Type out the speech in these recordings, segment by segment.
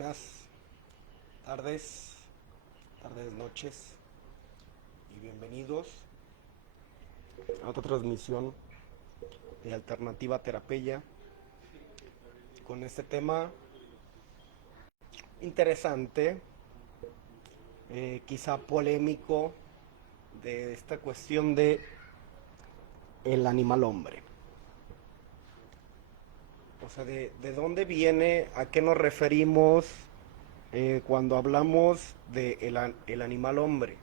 Buenas tardes, noches y bienvenidos a otra transmisión de Alternativa Terapia con este tema interesante, quizá polémico, de esta cuestión de el animal hombre. O sea, de dónde viene, a qué nos referimos cuando hablamos de el animal hombre.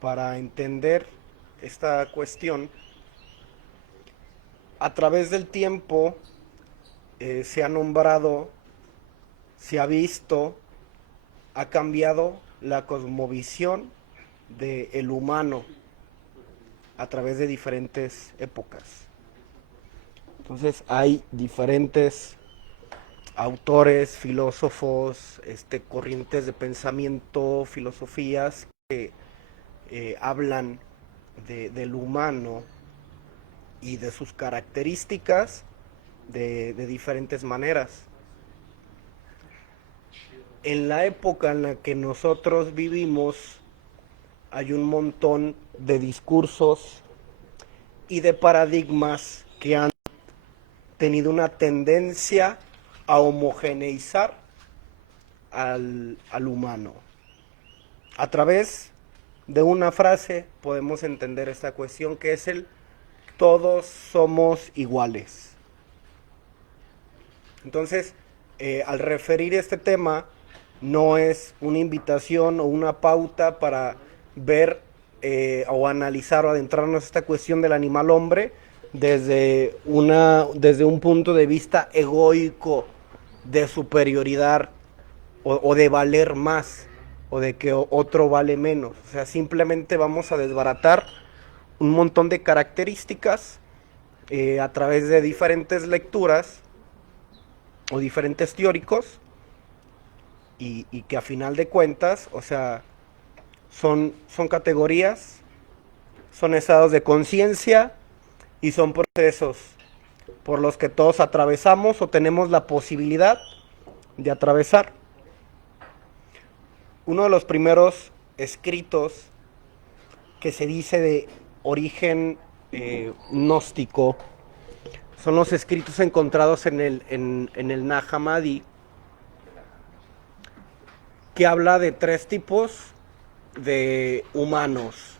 Para entender esta cuestión, a través del tiempo se ha nombrado, se ha visto, ha cambiado la cosmovisión del humano a través de diferentes épocas. Entonces hay diferentes autores, filósofos, corrientes de pensamiento, filosofías que hablan del humano y de sus características de diferentes maneras. En la época en la que nosotros vivimos hay un montón de discursos y de paradigmas que han tenido una tendencia a homogeneizar al humano. A través de una frase podemos entender esta cuestión, que es el todos somos iguales. Entonces, al referir este tema, no es una invitación o una pauta para ver o analizar o adentrarnos a esta cuestión del animal hombre desde un punto de vista egoico, de superioridad o de valer más, o de que otro vale menos. O sea, simplemente vamos a desbaratar un montón de características a través de diferentes lecturas o diferentes teóricos y que a final de cuentas, o sea, son categorías, son estados de conciencia y son procesos por los que todos atravesamos o tenemos la posibilidad de atravesar. Uno de los primeros escritos que se dice de origen gnóstico son los escritos encontrados en el Nag Hammadi, que habla de tres tipos de humanos,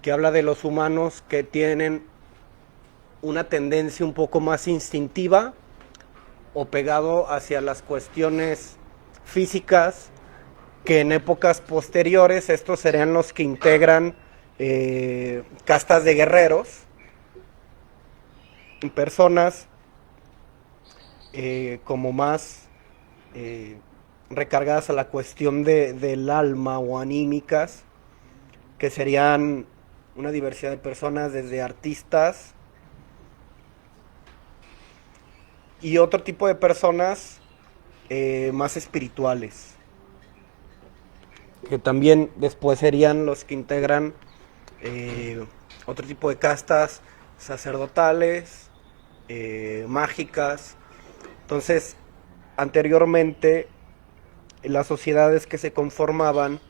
que habla de los humanos que tienen una tendencia un poco más instintiva o pegado hacia las cuestiones físicas, que en épocas posteriores estos serían los que integran castas de guerreros, personas como más recargadas a la cuestión del alma o anímicas, que serían una diversidad de personas, desde artistas y otro tipo de personas más espirituales, que también después serían los que integran otro tipo de castas sacerdotales, mágicas. Entonces, anteriormente, las sociedades que se conformaban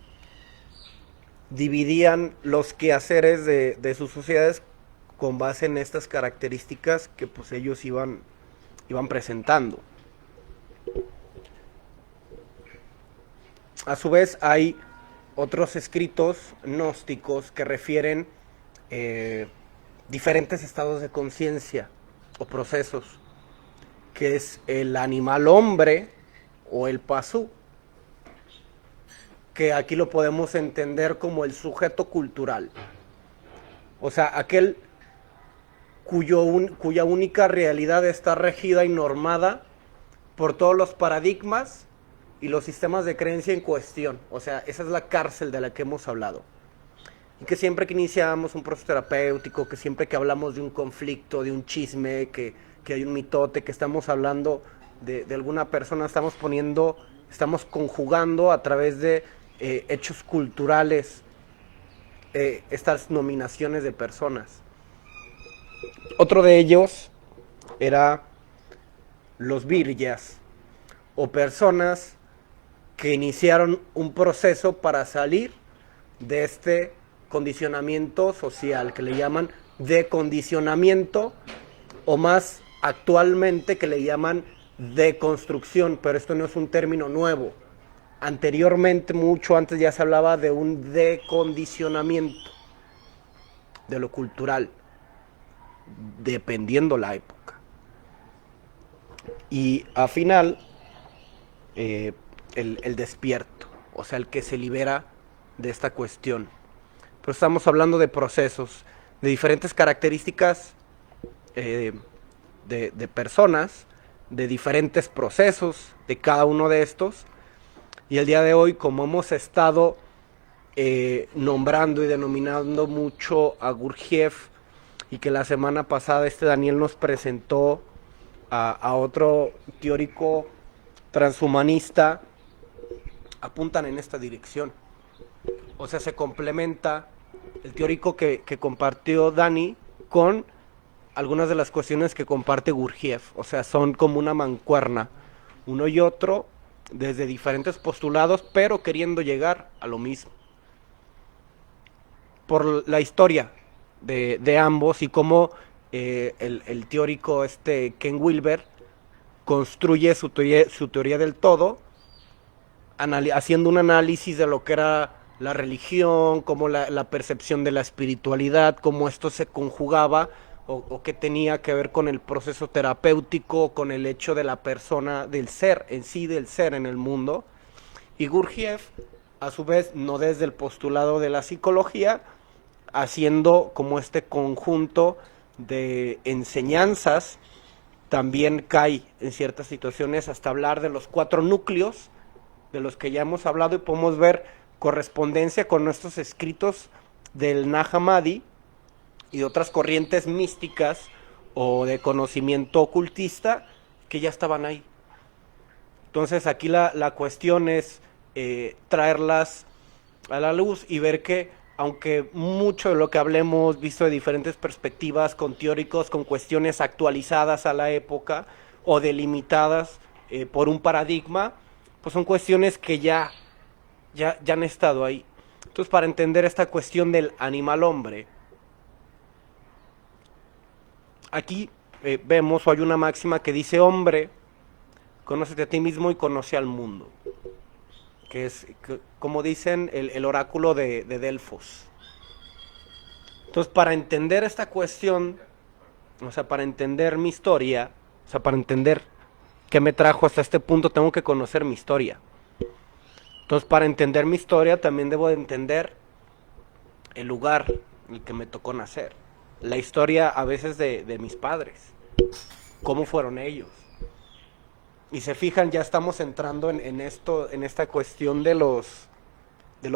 dividían los quehaceres de sus sociedades con base en estas características que pues ellos iban presentando. A su vez hay otros escritos gnósticos que refieren diferentes estados de conciencia o procesos, que es el animal hombre o el pasú, que aquí lo podemos entender como el sujeto cultural, o sea, aquel cuya única realidad está regida y normada por todos los paradigmas y los sistemas de creencia en cuestión. O sea, esa es la cárcel de la que hemos hablado. Y que siempre que iniciamos un proceso terapéutico, que siempre que hablamos de un conflicto, de un chisme, que hay un mitote, que estamos hablando de alguna persona, estamos conjugando a través de hechos culturales estas nominaciones de personas. Otro de ellos era los viryas, o personas que iniciaron un proceso para salir de este condicionamiento social, que le llaman decondicionamiento, o más actualmente que le llaman deconstrucción, pero esto no es un término nuevo. Anteriormente, mucho antes, ya se hablaba de un decondicionamiento de lo cultural, dependiendo la época. Y al final, el despierto, o sea, el que se libera de esta cuestión. Pero estamos hablando de procesos, de diferentes características de personas, de diferentes procesos de cada uno de estos. Y el día de hoy, como hemos estado nombrando y denominando mucho a Gurdjieff, y que la semana pasada Daniel nos presentó a otro teórico transhumanista, apuntan en esta dirección. O sea, se complementa el teórico que compartió Dani con algunas de las cuestiones que comparte Gurdjieff. O sea, son como una mancuerna, uno y otro, desde diferentes postulados, pero queriendo llegar a lo mismo. Por la historia de ambos y cómo el teórico Ken Wilber construye su teoría del todo, haciendo un análisis de lo que era la religión, cómo la percepción de la espiritualidad, cómo esto se conjugaba o qué tenía que ver con el proceso terapéutico, con el hecho de la persona, del ser en sí, del ser en el mundo. Y Gurdjieff, a su vez, no desde el postulado de la psicología, haciendo como este conjunto de enseñanzas, también cae en ciertas situaciones hasta hablar de los 4 núcleos de los que ya hemos hablado, y podemos ver correspondencia con nuestros escritos del Nag Hammadi y de otras corrientes místicas o de conocimiento ocultista que ya estaban ahí. Entonces aquí la cuestión es traerlas a la luz y ver que, aunque mucho de lo que hablemos visto de diferentes perspectivas, con teóricos, con cuestiones actualizadas a la época o delimitadas por un paradigma, pues son cuestiones que ya han estado ahí. Entonces, para entender esta cuestión del animal hombre, aquí vemos, o hay una máxima que dice: hombre, conócete a ti mismo y conoce al mundo. Que es, como dicen, el oráculo de Delfos. Entonces, para entender esta cuestión, o sea, para entender mi historia, o sea, para entender qué me trajo hasta este punto, tengo que conocer mi historia. Entonces, para entender mi historia, también debo de entender el lugar en el que me tocó nacer. La historia, a veces, de mis padres. Cómo fueron ellos. Y se fijan, ya estamos entrando en esta cuestión de los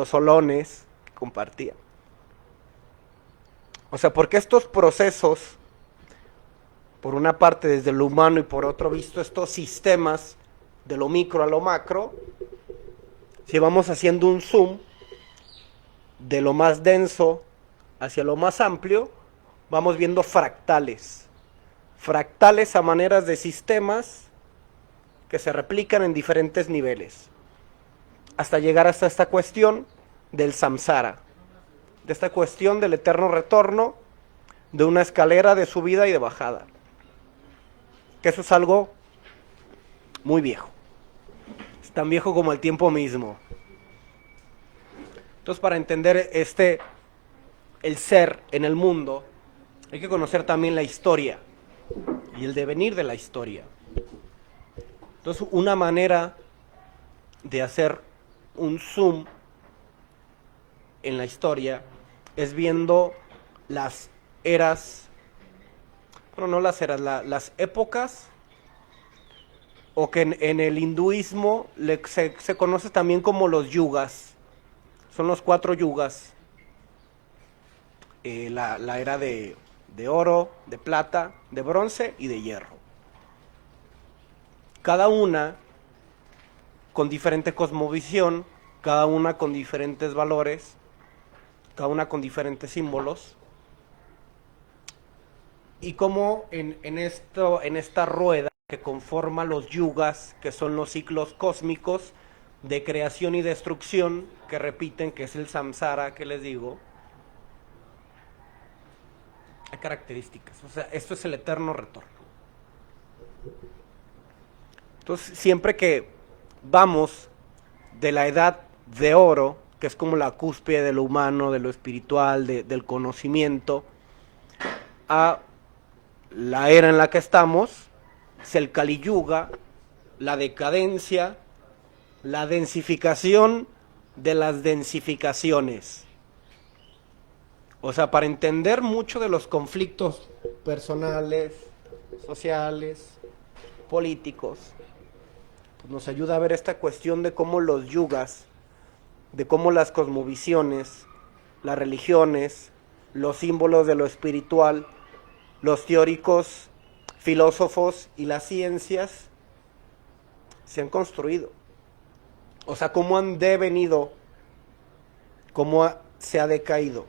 solones que compartían. O sea, porque estos procesos, por una parte desde lo humano y por otro visto estos sistemas de lo micro a lo macro, si vamos haciendo un zoom de lo más denso hacia lo más amplio, vamos viendo fractales. Fractales a maneras de sistemas que se replican en diferentes niveles, hasta llegar hasta esta cuestión del samsara, de esta cuestión del eterno retorno, de una escalera de subida y de bajada, que eso es algo muy viejo, es tan viejo como el tiempo mismo. Entonces, para entender el ser en el mundo, hay que conocer también la historia y el devenir de la historia. Entonces, una manera de hacer un zoom en la historia es viendo las eras, bueno, no las eras, las épocas, o que en el hinduismo se conoce también como los yugas. Son los 4 yugas. La era de oro, de plata, de bronce y de hierro. Cada una con diferente cosmovisión, cada una con diferentes valores, cada una con diferentes símbolos. Y como en esta rueda que conforma los yugas, que son los ciclos cósmicos de creación y destrucción, que repiten, que es el samsara que les digo. Hay características, o sea, esto es el eterno retorno. Entonces, siempre que vamos de la edad de oro, que es como la cúspide de lo humano, de lo espiritual, del conocimiento, a la era en la que estamos, es el Kali Yuga, la decadencia, la densificación de las densificaciones. O sea, para entender mucho de los conflictos personales, sociales, políticos, pues nos ayuda a ver esta cuestión de cómo los yugas, de cómo las cosmovisiones, las religiones, los símbolos de lo espiritual, los teóricos, filósofos y las ciencias se han construido. O sea, cómo han devenido, cómo se ha decaído.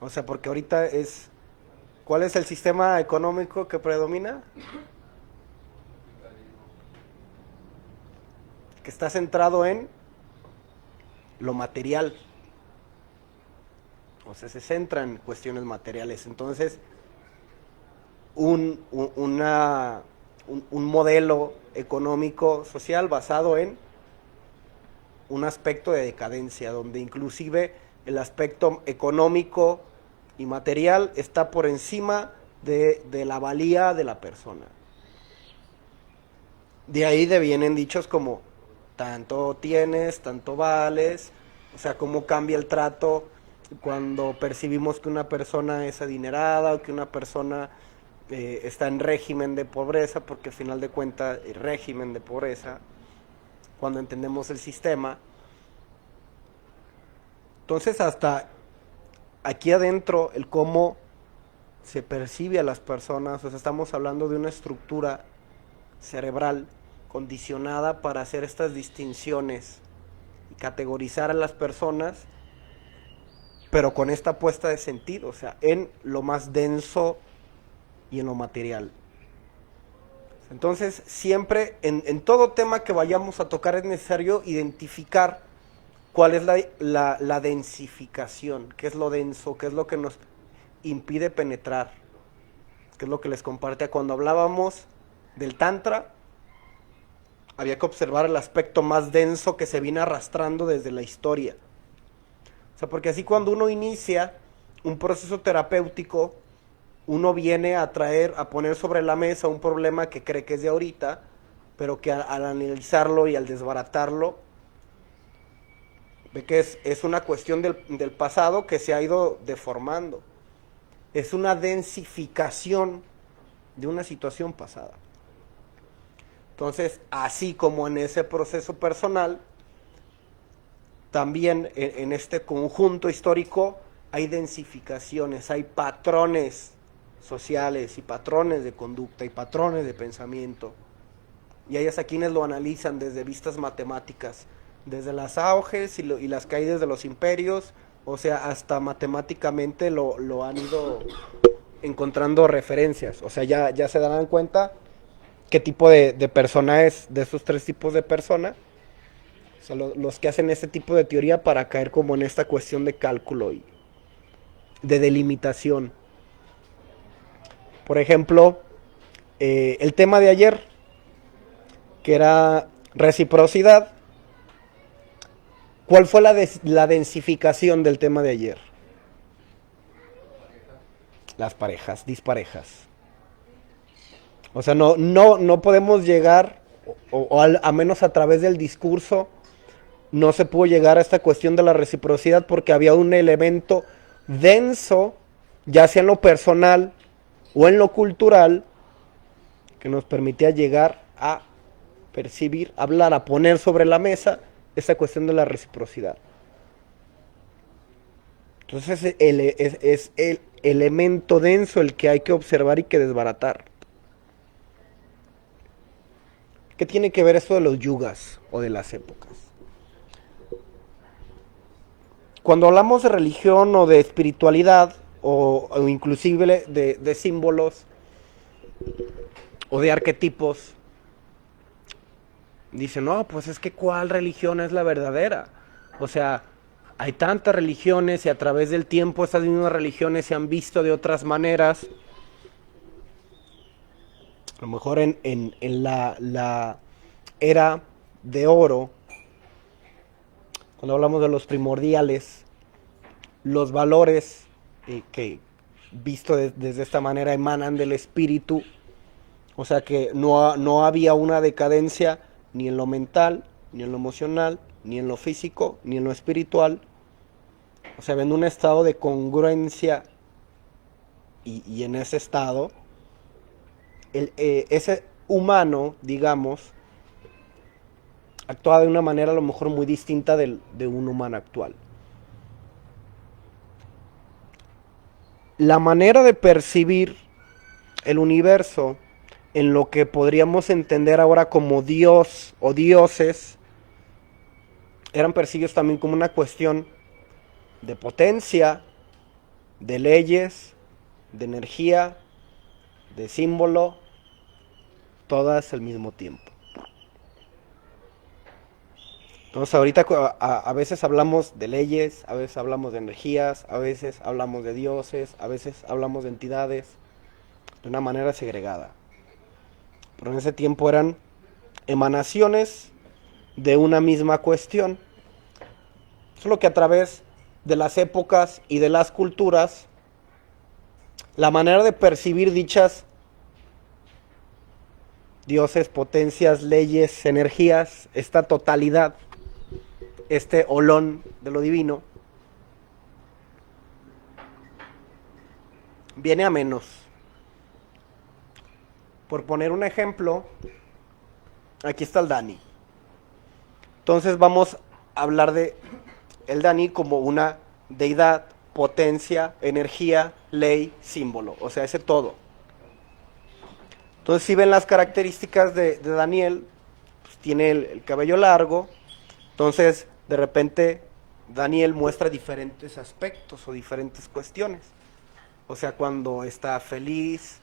O sea, porque ahorita es... ¿Cuál es el sistema económico que predomina? Que está centrado en lo material. O sea, se centra en cuestiones materiales. Entonces, un modelo económico social basado en un aspecto de decadencia, donde inclusive el aspecto económico y material está por encima de la valía de la persona. De ahí devienen dichos como tanto tienes, tanto vales, o sea, cómo cambia el trato cuando percibimos que una persona es adinerada o que una persona está en régimen de pobreza, porque al final de cuentas el régimen de pobreza, cuando entendemos el sistema. Entonces hasta aquí adentro el cómo se percibe a las personas, o sea, estamos hablando de una estructura cerebral condicionada para hacer estas distinciones y categorizar a las personas, pero con esta puesta de sentido, o sea, en lo más denso y en lo material. Entonces, siempre en todo tema que vayamos a tocar es necesario identificar cuál es la densificación, qué es lo denso, qué es lo que nos impide penetrar, qué es lo que les compartía. Cuando hablábamos del Tantra, había que observar el aspecto más denso que se viene arrastrando desde la historia. O sea, porque así cuando uno inicia un proceso terapéutico, uno viene a poner sobre la mesa un problema que cree que es de ahorita, pero que al analizarlo y al desbaratarlo, ve que es una cuestión del pasado que se ha ido deformando. Es una densificación de una situación pasada. Entonces, así como en ese proceso personal, también en este conjunto histórico hay densificaciones, hay patrones sociales y patrones de conducta y patrones de pensamiento. Y hay hasta quienes lo analizan desde vistas matemáticas, desde las auges y las caídas de los imperios, o sea, hasta matemáticamente lo han ido encontrando referencias. O sea, ya se darán cuenta qué tipo de persona es de esos tres tipos de persona. O sea, los que hacen este tipo de teoría para caer como en esta cuestión de cálculo y de delimitación. Por ejemplo, el tema de ayer, que era reciprocidad. ¿Cuál fue la densificación del tema de ayer? Las parejas, disparejas. O sea, no podemos llegar, a menos a través del discurso, no se pudo llegar a esta cuestión de la reciprocidad porque había un elemento denso, ya sea en lo personal o en lo cultural, que nos permitía llegar a percibir, hablar, a poner sobre la mesa esta cuestión de la reciprocidad. Entonces es el elemento denso el que hay que observar y que desbaratar. ¿Qué tiene que ver esto de los yugas o de las épocas? Cuando hablamos de religión o de espiritualidad o inclusive de símbolos, o de arquetipos, dicen, no, pues es que ¿cuál religión es la verdadera? O sea, hay tantas religiones y a través del tiempo estas mismas religiones se han visto de otras maneras. A lo mejor en la era de oro, cuando hablamos de los primordiales, los valores que visto desde esta manera emanan del espíritu, o sea que no había una decadencia ni en lo mental, ni en lo emocional, ni en lo físico, ni en lo espiritual, o sea, en un estado de congruencia y en ese estado, ese humano, digamos, actuaba de una manera a lo mejor muy distinta de un humano actual. La manera de percibir el universo en lo que podríamos entender ahora como Dios o dioses, eran percibidos también como una cuestión de potencia, de leyes, de energía, de símbolo, todas al mismo tiempo. Entonces ahorita a veces hablamos de leyes, a veces hablamos de energías, a veces hablamos de dioses, a veces hablamos de entidades, de una manera segregada. Pero en ese tiempo eran emanaciones de una misma cuestión. Solo que a través de las épocas y de las culturas, la manera de percibir dichas dioses, potencias, leyes, energías, esta totalidad, este olón de lo divino, viene a menos. Por poner un ejemplo, aquí está el Dani. Entonces vamos a hablar de el Dani como una deidad, potencia, energía, ley, símbolo, o sea, ese todo. Entonces si ven las características de Daniel, pues tiene el cabello largo, entonces de repente Daniel muestra diferentes aspectos o diferentes cuestiones. O sea, cuando está feliz,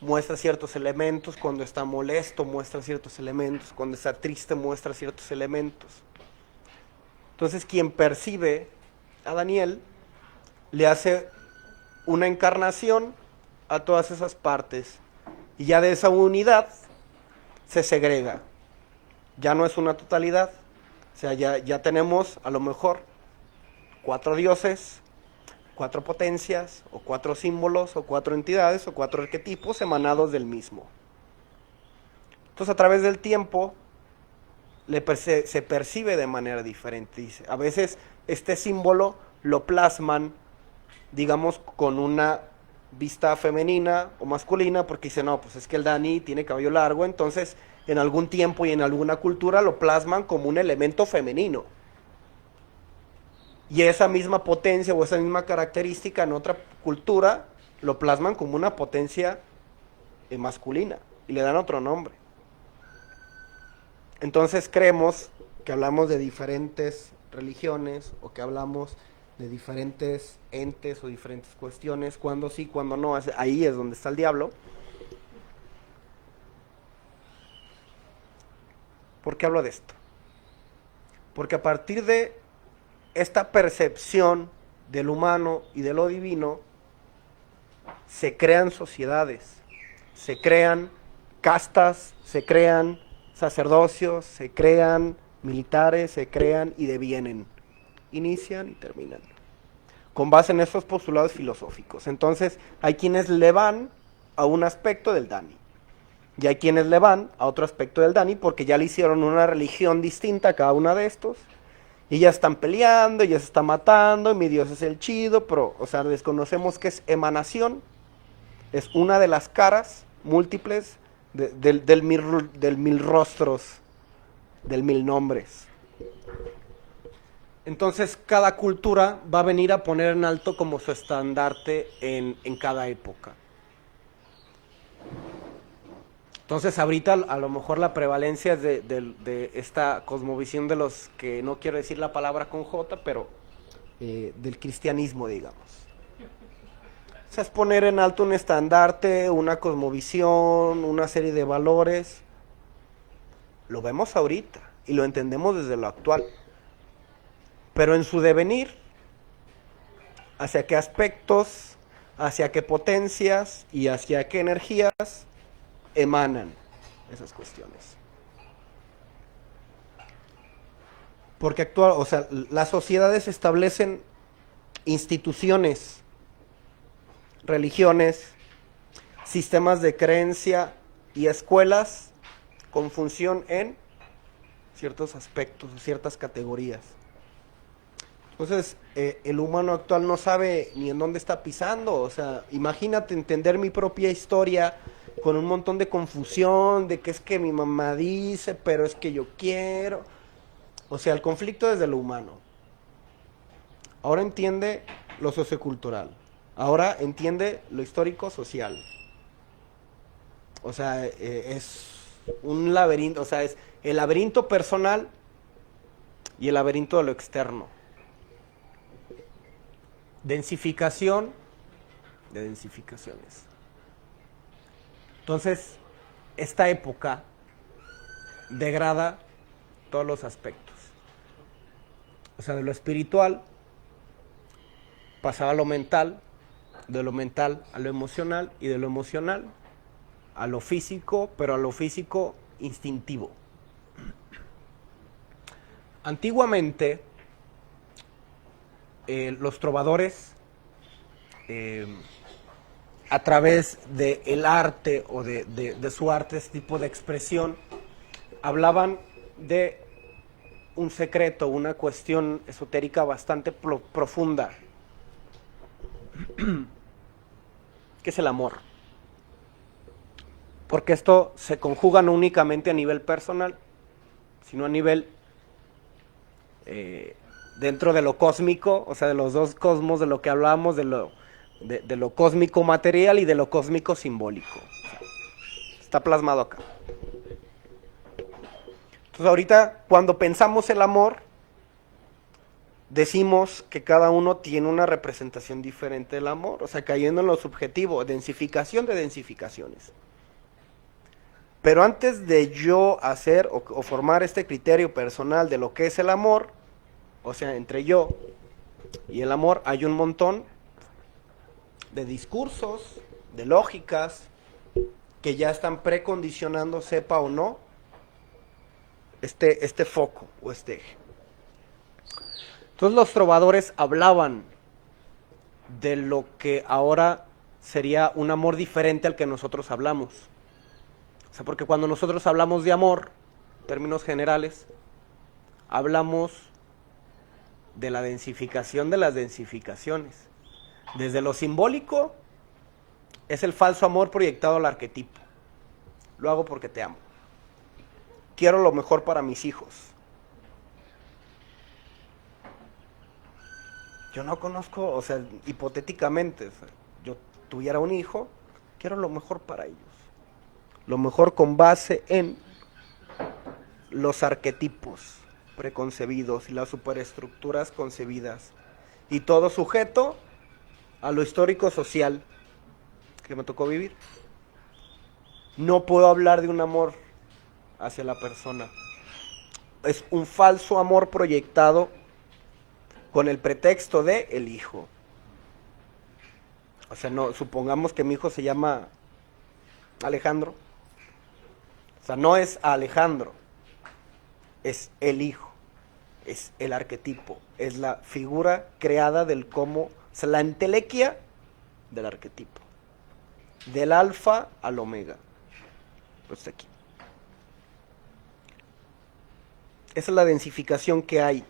muestra ciertos elementos, cuando está molesto, muestra ciertos elementos, cuando está triste, muestra ciertos elementos. Entonces, quien percibe a Daniel le hace una encarnación a todas esas partes y ya de esa unidad se segrega. Ya no es una totalidad. O sea, ya tenemos a lo mejor 4 dioses, 4 potencias, o 4 símbolos, o 4 entidades, o 4 arquetipos emanados del mismo. Entonces, a través del tiempo, se percibe de manera diferente. Dice, a veces este símbolo lo plasman, digamos, con una vista femenina o masculina, porque dice, no, pues es que el Dani tiene cabello largo, entonces en algún tiempo y en alguna cultura lo plasman como un elemento femenino. Y esa misma potencia o esa misma característica en otra cultura lo plasman como una potencia masculina y le dan otro nombre. Entonces creemos que hablamos de diferentes religiones o que hablamos de diferentes entes o diferentes cuestiones, cuando sí, cuando no, ahí es donde está el diablo. ¿Por qué hablo de esto? Porque a partir de esta percepción del humano y de lo divino, se crean sociedades, se crean castas, se crean sacerdocios, se crean militares, se crean y devienen, inician y terminan, con base en estos postulados filosóficos. Entonces, hay quienes le van a un aspecto del Dani, y hay quienes le van a otro aspecto del Dani, porque ya le hicieron una religión distinta a cada una de estos, y ya están peleando, y ya se está matando, y mi Dios es el chido, pero, o sea, desconocemos que es emanación, es una de las caras múltiples del mil rostros, del mil nombres. Entonces cada cultura va a venir a poner en alto como su estandarte en cada época. Entonces ahorita a lo mejor la prevalencia es de esta cosmovisión de los que no quiero decir la palabra con J, pero del cristianismo, digamos. O sea, es poner en alto un estandarte, una cosmovisión, una serie de valores. Lo vemos ahorita y lo entendemos desde lo actual. Pero en su devenir, hacia qué aspectos, hacia qué potencias y hacia qué energías emanan esas cuestiones. Porque actual, o sea, las sociedades establecen instituciones, religiones, sistemas de creencia y escuelas con función en ciertos aspectos, ciertas categorías. Entonces, el humano actual no sabe ni en dónde está pisando. O sea, imagínate entender mi propia historia con un montón de confusión, de que es que mi mamá dice, pero es que yo quiero. O sea, el conflicto desde lo humano. Ahora entiende lo sociocultural. Ahora entiende lo histórico-social. O sea, es un laberinto, o sea, es el laberinto personal y el laberinto de lo externo. Densificación de densificaciones. Entonces, esta época degrada todos los aspectos. O sea, de lo espiritual pasaba a lo mental, de lo mental a lo emocional y de lo emocional a lo físico, pero a lo físico instintivo. Antiguamente, los trovadores, a través del arte o de su arte, este tipo de expresión, hablaban de un secreto, una cuestión esotérica bastante profunda, que es el amor. Porque esto se conjuga no únicamente a nivel personal, sino a nivel dentro de lo cósmico, o sea, de los dos cosmos, de lo que hablábamos, de lo cósmico material y de lo cósmico simbólico. O sea, está plasmado acá. Entonces ahorita, cuando pensamos el amor, decimos que cada uno tiene una representación diferente del amor, o sea, cayendo en lo subjetivo, densificación de densificaciones. Pero antes de yo hacer o formar este criterio personal de lo que es el amor, o sea, entre yo y el amor hay un montón de discursos, de lógicas, que ya están precondicionando, sepa o no, este foco o este eje. Entonces los trovadores hablaban de lo que ahora sería un amor diferente al que nosotros hablamos. O sea, porque cuando nosotros hablamos de amor, en términos generales, hablamos de la densificación de las densificaciones. Desde lo simbólico, es el falso amor proyectado al arquetipo. Lo hago porque te amo. Quiero lo mejor para mis hijos. Yo no conozco, o sea, hipotéticamente, o sea, yo tuviera un hijo, quiero lo mejor para ellos. Lo mejor con base en los arquetipos preconcebidos y las superestructuras concebidas. Y todo sujeto a lo histórico social que me tocó vivir. No puedo hablar de un amor hacia la persona. Es un falso amor proyectado con el pretexto de el hijo. O sea, no, supongamos que mi hijo se llama Alejandro. O sea, no es Alejandro, es el hijo, es el arquetipo, es la figura creada del cómo, o sea, la entelequia del arquetipo, del alfa al omega. Pues aquí. Esa es la densificación que hay.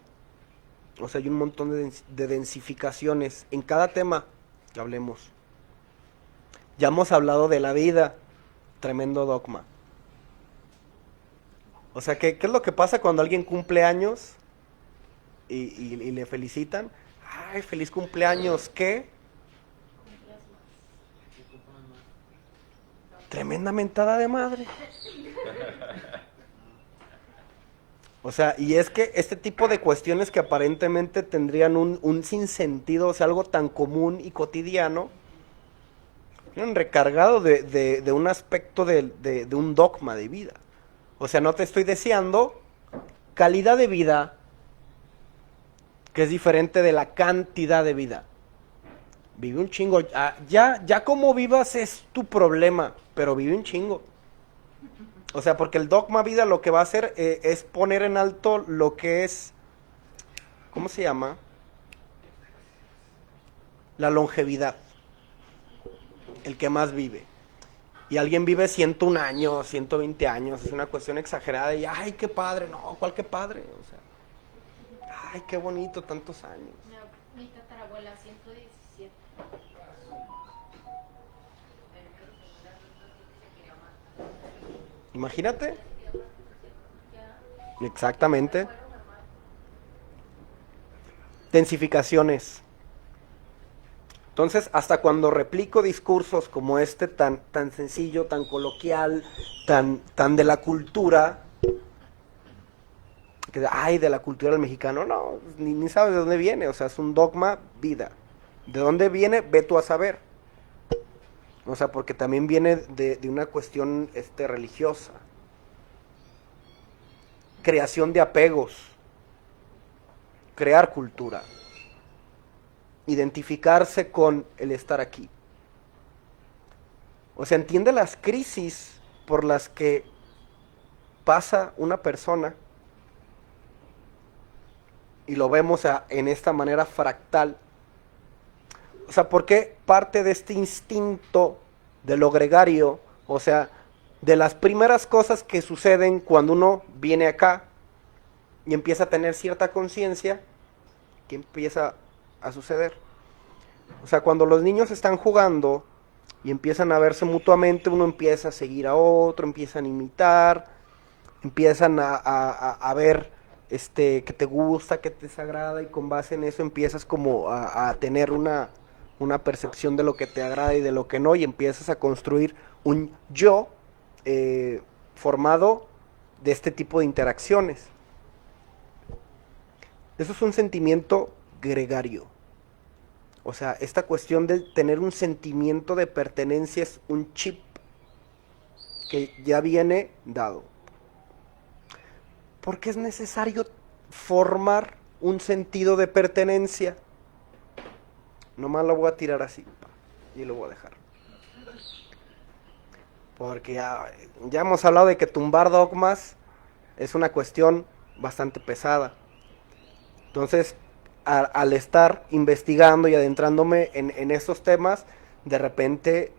O sea, hay un montón de densificaciones en cada tema que hablemos. Ya hemos hablado de la vida, tremendo dogma. O sea, ¿qué es lo que pasa cuando alguien cumple años y le felicitan? Ay, feliz cumpleaños, ¿qué? Tremenda mentada de madre. O sea, y es que este tipo de cuestiones que aparentemente tendrían un sinsentido, o sea, algo tan común y cotidiano, Vienen recargado de un aspecto de un dogma de vida. O sea, no te estoy deseando calidad de vida que es diferente de la cantidad de vida. Vive un chingo. Ya como vivas es tu problema, pero vive un chingo. O sea, porque el dogma vida lo que va a hacer es poner en alto lo que es, ¿cómo se llama? La longevidad. El que más vive. Y alguien vive 101 años, 120 años, es una cuestión exagerada y, ay, qué padre, no, ¿cuál qué padre? O sea, ay, qué bonito, tantos años. Mi tatarabuela, 117. Imagínate. Exactamente. Densificaciones. Entonces, hasta cuando replico discursos como este, tan sencillo, tan coloquial, tan de la cultura, que ay, de la cultura del mexicano, no, ni sabes de dónde viene, o sea, es un dogma vida. ¿De dónde viene? Ve tú a saber. O sea, porque también viene de una cuestión religiosa. Creación de apegos. Crear cultura. Identificarse con el estar aquí. O sea, entiende las crisis por las que pasa una persona y lo vemos en esta manera fractal. O sea, ¿por qué parte de este instinto de lo gregario? O sea, de las primeras cosas que suceden cuando uno viene acá y empieza a tener cierta conciencia, ¿qué empieza a suceder? O sea, cuando los niños están jugando y empiezan a verse mutuamente, uno empieza a seguir a otro, empiezan a imitar, empiezan a ver que te gusta, que te desagrada, y con base en eso empiezas como a tener una percepción de lo que te agrada y de lo que no, y empiezas a construir un yo formado de este tipo de interacciones. Eso es un sentimiento gregario. O sea, esta cuestión de tener un sentimiento de pertenencia es un chip que ya viene dado. ¿Por qué es necesario formar un sentido de pertenencia? Nomás lo voy a tirar así y lo voy a dejar. Porque ya hemos hablado de que tumbar dogmas es una cuestión bastante pesada. Entonces, al estar investigando y adentrándome en estos temas, de repente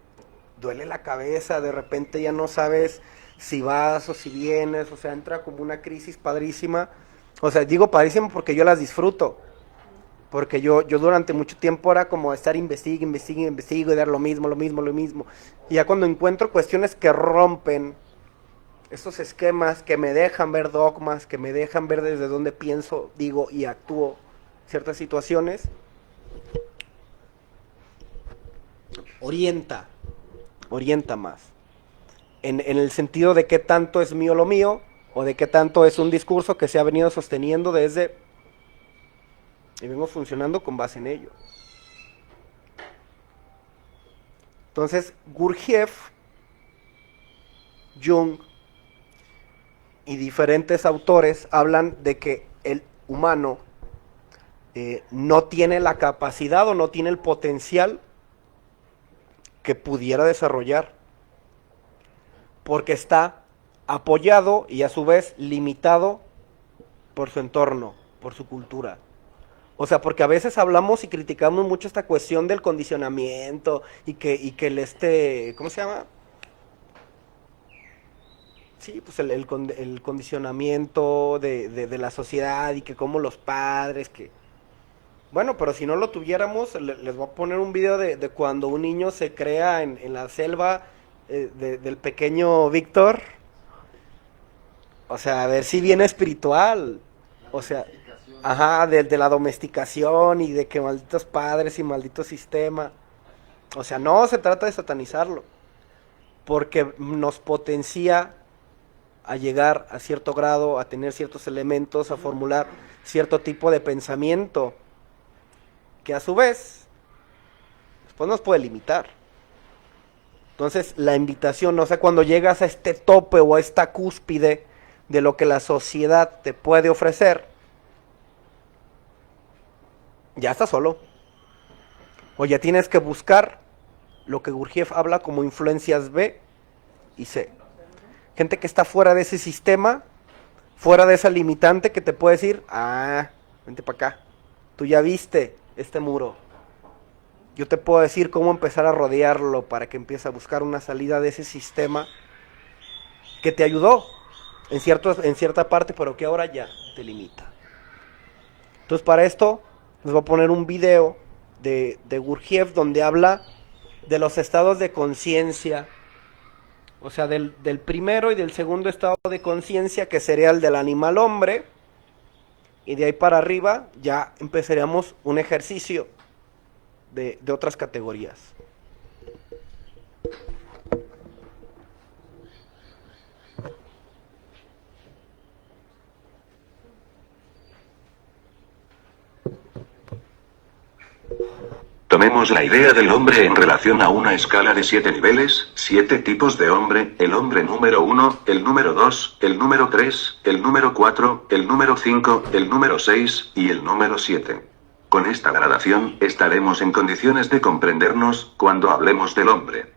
duele la cabeza, de repente ya no sabes si vas o si vienes, o sea, entra como una crisis padrísima. O sea, digo padrísima porque yo las disfruto. Porque yo durante mucho tiempo era como estar investigo y dar lo mismo. Y ya cuando encuentro cuestiones que rompen estos esquemas, que me dejan ver dogmas, que me dejan ver desde dónde pienso, digo y actúo ciertas situaciones, orienta más. En el sentido de qué tanto es mío lo mío, o de qué tanto es un discurso que se ha venido sosteniendo desde, y vengo funcionando con base en ello. Entonces, Gurdjieff, Jung y diferentes autores hablan de que el humano no tiene la capacidad o no tiene el potencial que pudiera desarrollar, porque está apoyado y a su vez limitado por su entorno, por su cultura. O sea, porque a veces hablamos y criticamos mucho esta cuestión del condicionamiento y que ¿cómo se llama? Sí, pues el condicionamiento de la sociedad, y que como los padres, que... Bueno, pero si no lo tuviéramos, les voy a poner un video de cuando un niño se crea en la selva del pequeño Víctor. O sea, a ver si viene espiritual. O sea, ajá, de la domesticación y de que malditos padres y maldito sistema. O sea, no se trata de satanizarlo, porque nos potencia a llegar a cierto grado, a tener ciertos elementos, a formular cierto tipo de pensamiento, que a su vez después nos puede limitar. Entonces, la invitación, o sea, cuando llegas a este tope o a esta cúspide de lo que la sociedad te puede ofrecer, ya estás solo. O ya tienes que buscar lo que Gurdjieff habla como influencias B y C. Gente que está fuera de ese sistema, fuera de esa limitante que te puede decir, ah, vente para acá, tú ya viste este muro. Yo te puedo decir cómo empezar a rodearlo para que empieces a buscar una salida de ese sistema que te ayudó en cierta parte, pero que ahora ya te limita. Entonces, para esto, les voy a poner un video de Gurdjieff donde habla de los estados de conciencia, o sea, del primero y del segundo estado de conciencia, que sería el del animal hombre, y de ahí para arriba ya empezaríamos un ejercicio de otras categorías. Tomemos la idea del hombre en relación a una escala de 7 niveles, 7 tipos de hombre, el hombre número 1, el número 2, el número 3, el número 4, el número 5, el número 6 y el número 7. Con esta gradación, estaremos en condiciones de comprendernos cuando hablemos del hombre.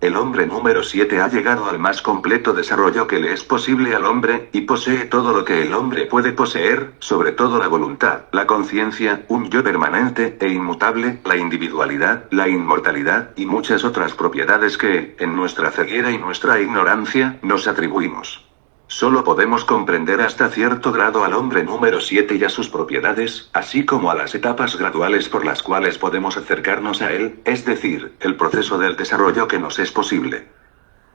El hombre número 7 ha llegado al más completo desarrollo que le es posible al hombre, y posee todo lo que el hombre puede poseer, sobre todo la voluntad, la conciencia, un yo permanente e inmutable, la individualidad, la inmortalidad, y muchas otras propiedades que, en nuestra ceguera y nuestra ignorancia, nos atribuimos. Solo podemos comprender hasta cierto grado al hombre número 7 y a sus propiedades, así como a las etapas graduales por las cuales podemos acercarnos a él, es decir, el proceso del desarrollo que nos es posible.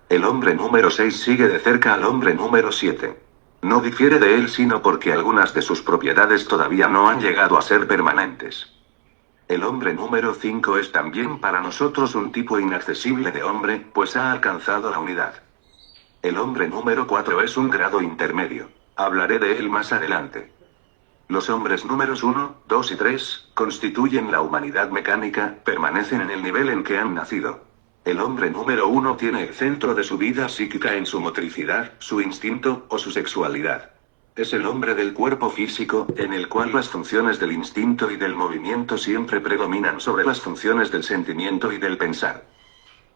El hombre número 6 sigue de cerca al hombre número 7. No difiere de él sino porque algunas de sus propiedades todavía no han llegado a ser permanentes. El hombre número 5 es también para nosotros un tipo inaccesible de hombre, pues ha alcanzado la unidad. El hombre número 4 es un grado intermedio. Hablaré de él más adelante. Los hombres números 1, 2 y 3, constituyen la humanidad mecánica, permanecen en el nivel en que han nacido. El hombre número 1 tiene el centro de su vida psíquica en su motricidad, su instinto, o su sexualidad. Es el hombre del cuerpo físico, en el cual las funciones del instinto y del movimiento siempre predominan sobre las funciones del sentimiento y del pensar.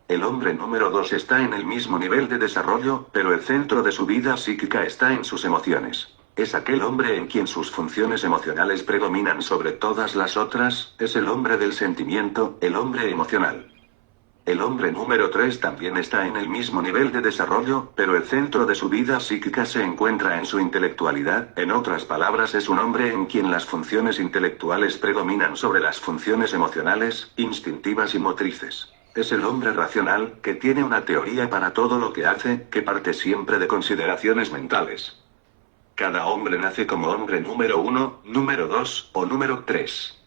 El hombre número 2 está en el mismo nivel de desarrollo, pero el centro de su vida psíquica está en sus emociones. Es aquel hombre en quien sus funciones emocionales predominan sobre todas las otras, es el hombre del sentimiento, el hombre emocional. El hombre número 3 también está en el mismo nivel de desarrollo, pero el centro de su vida psíquica se encuentra en su intelectualidad, en otras palabras es un hombre en quien las funciones intelectuales predominan sobre las funciones emocionales, instintivas y motrices. Es el hombre racional, que tiene una teoría para todo lo que hace, que parte siempre de consideraciones mentales. Cada hombre nace como hombre número 1, número 2 o número 3.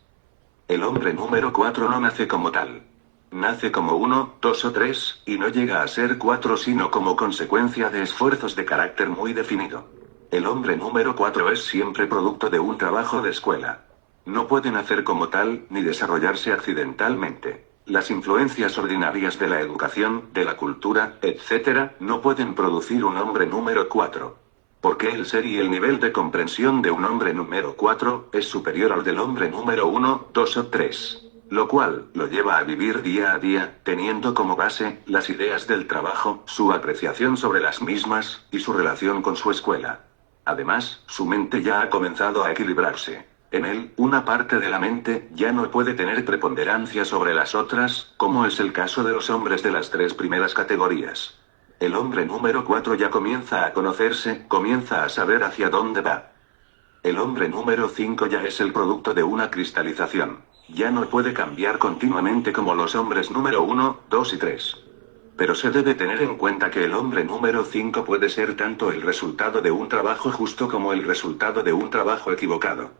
El hombre número 4 no nace como tal. Nace como 1, 2 o 3, y no llega a ser 4 sino como consecuencia de esfuerzos de carácter muy definido. El hombre número 4 es siempre producto de un trabajo de escuela. No puede nacer como tal, ni desarrollarse accidentalmente. Las influencias ordinarias de la educación, de la cultura, etc., no pueden producir un hombre número 4. Porque el ser y el nivel de comprensión de un hombre número 4 es superior al del hombre número 1, 2 o 3. Lo cual lo lleva a vivir día a día, teniendo como base las ideas del trabajo, su apreciación sobre las mismas, y su relación con su escuela. Además, su mente ya ha comenzado a equilibrarse. En él, una parte de la mente ya no puede tener preponderancia sobre las otras, como es el caso de los hombres de las 3 primeras categorías. El hombre número 4 ya comienza a conocerse, comienza a saber hacia dónde va. El hombre número 5 ya es el producto de una cristalización. Ya no puede cambiar continuamente como los hombres número 1, 2 y 3. Pero se debe tener en cuenta que el hombre número 5 puede ser tanto el resultado de un trabajo justo como el resultado de un trabajo equivocado.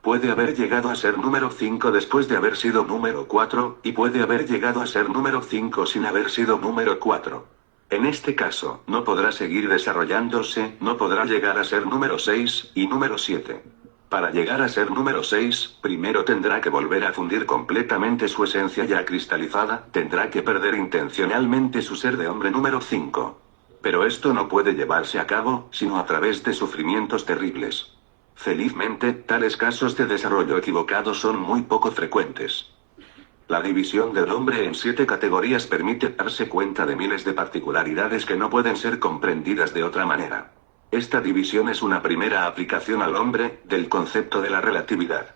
Puede haber llegado a ser número 5 después de haber sido número 4, y puede haber llegado a ser número 5 sin haber sido número 4. En este caso, no podrá seguir desarrollándose, no podrá llegar a ser número 6, y número 7. Para llegar a ser número 6, primero tendrá que volver a fundir completamente su esencia ya cristalizada, tendrá que perder intencionalmente su ser de hombre número 5. Pero esto no puede llevarse a cabo, sino a través de sufrimientos terribles. Felizmente, tales casos de desarrollo equivocado son muy poco frecuentes. La división del hombre en 7 categorías permite darse cuenta de miles de particularidades que no pueden ser comprendidas de otra manera. Esta división es una primera aplicación al hombre del concepto de la relatividad.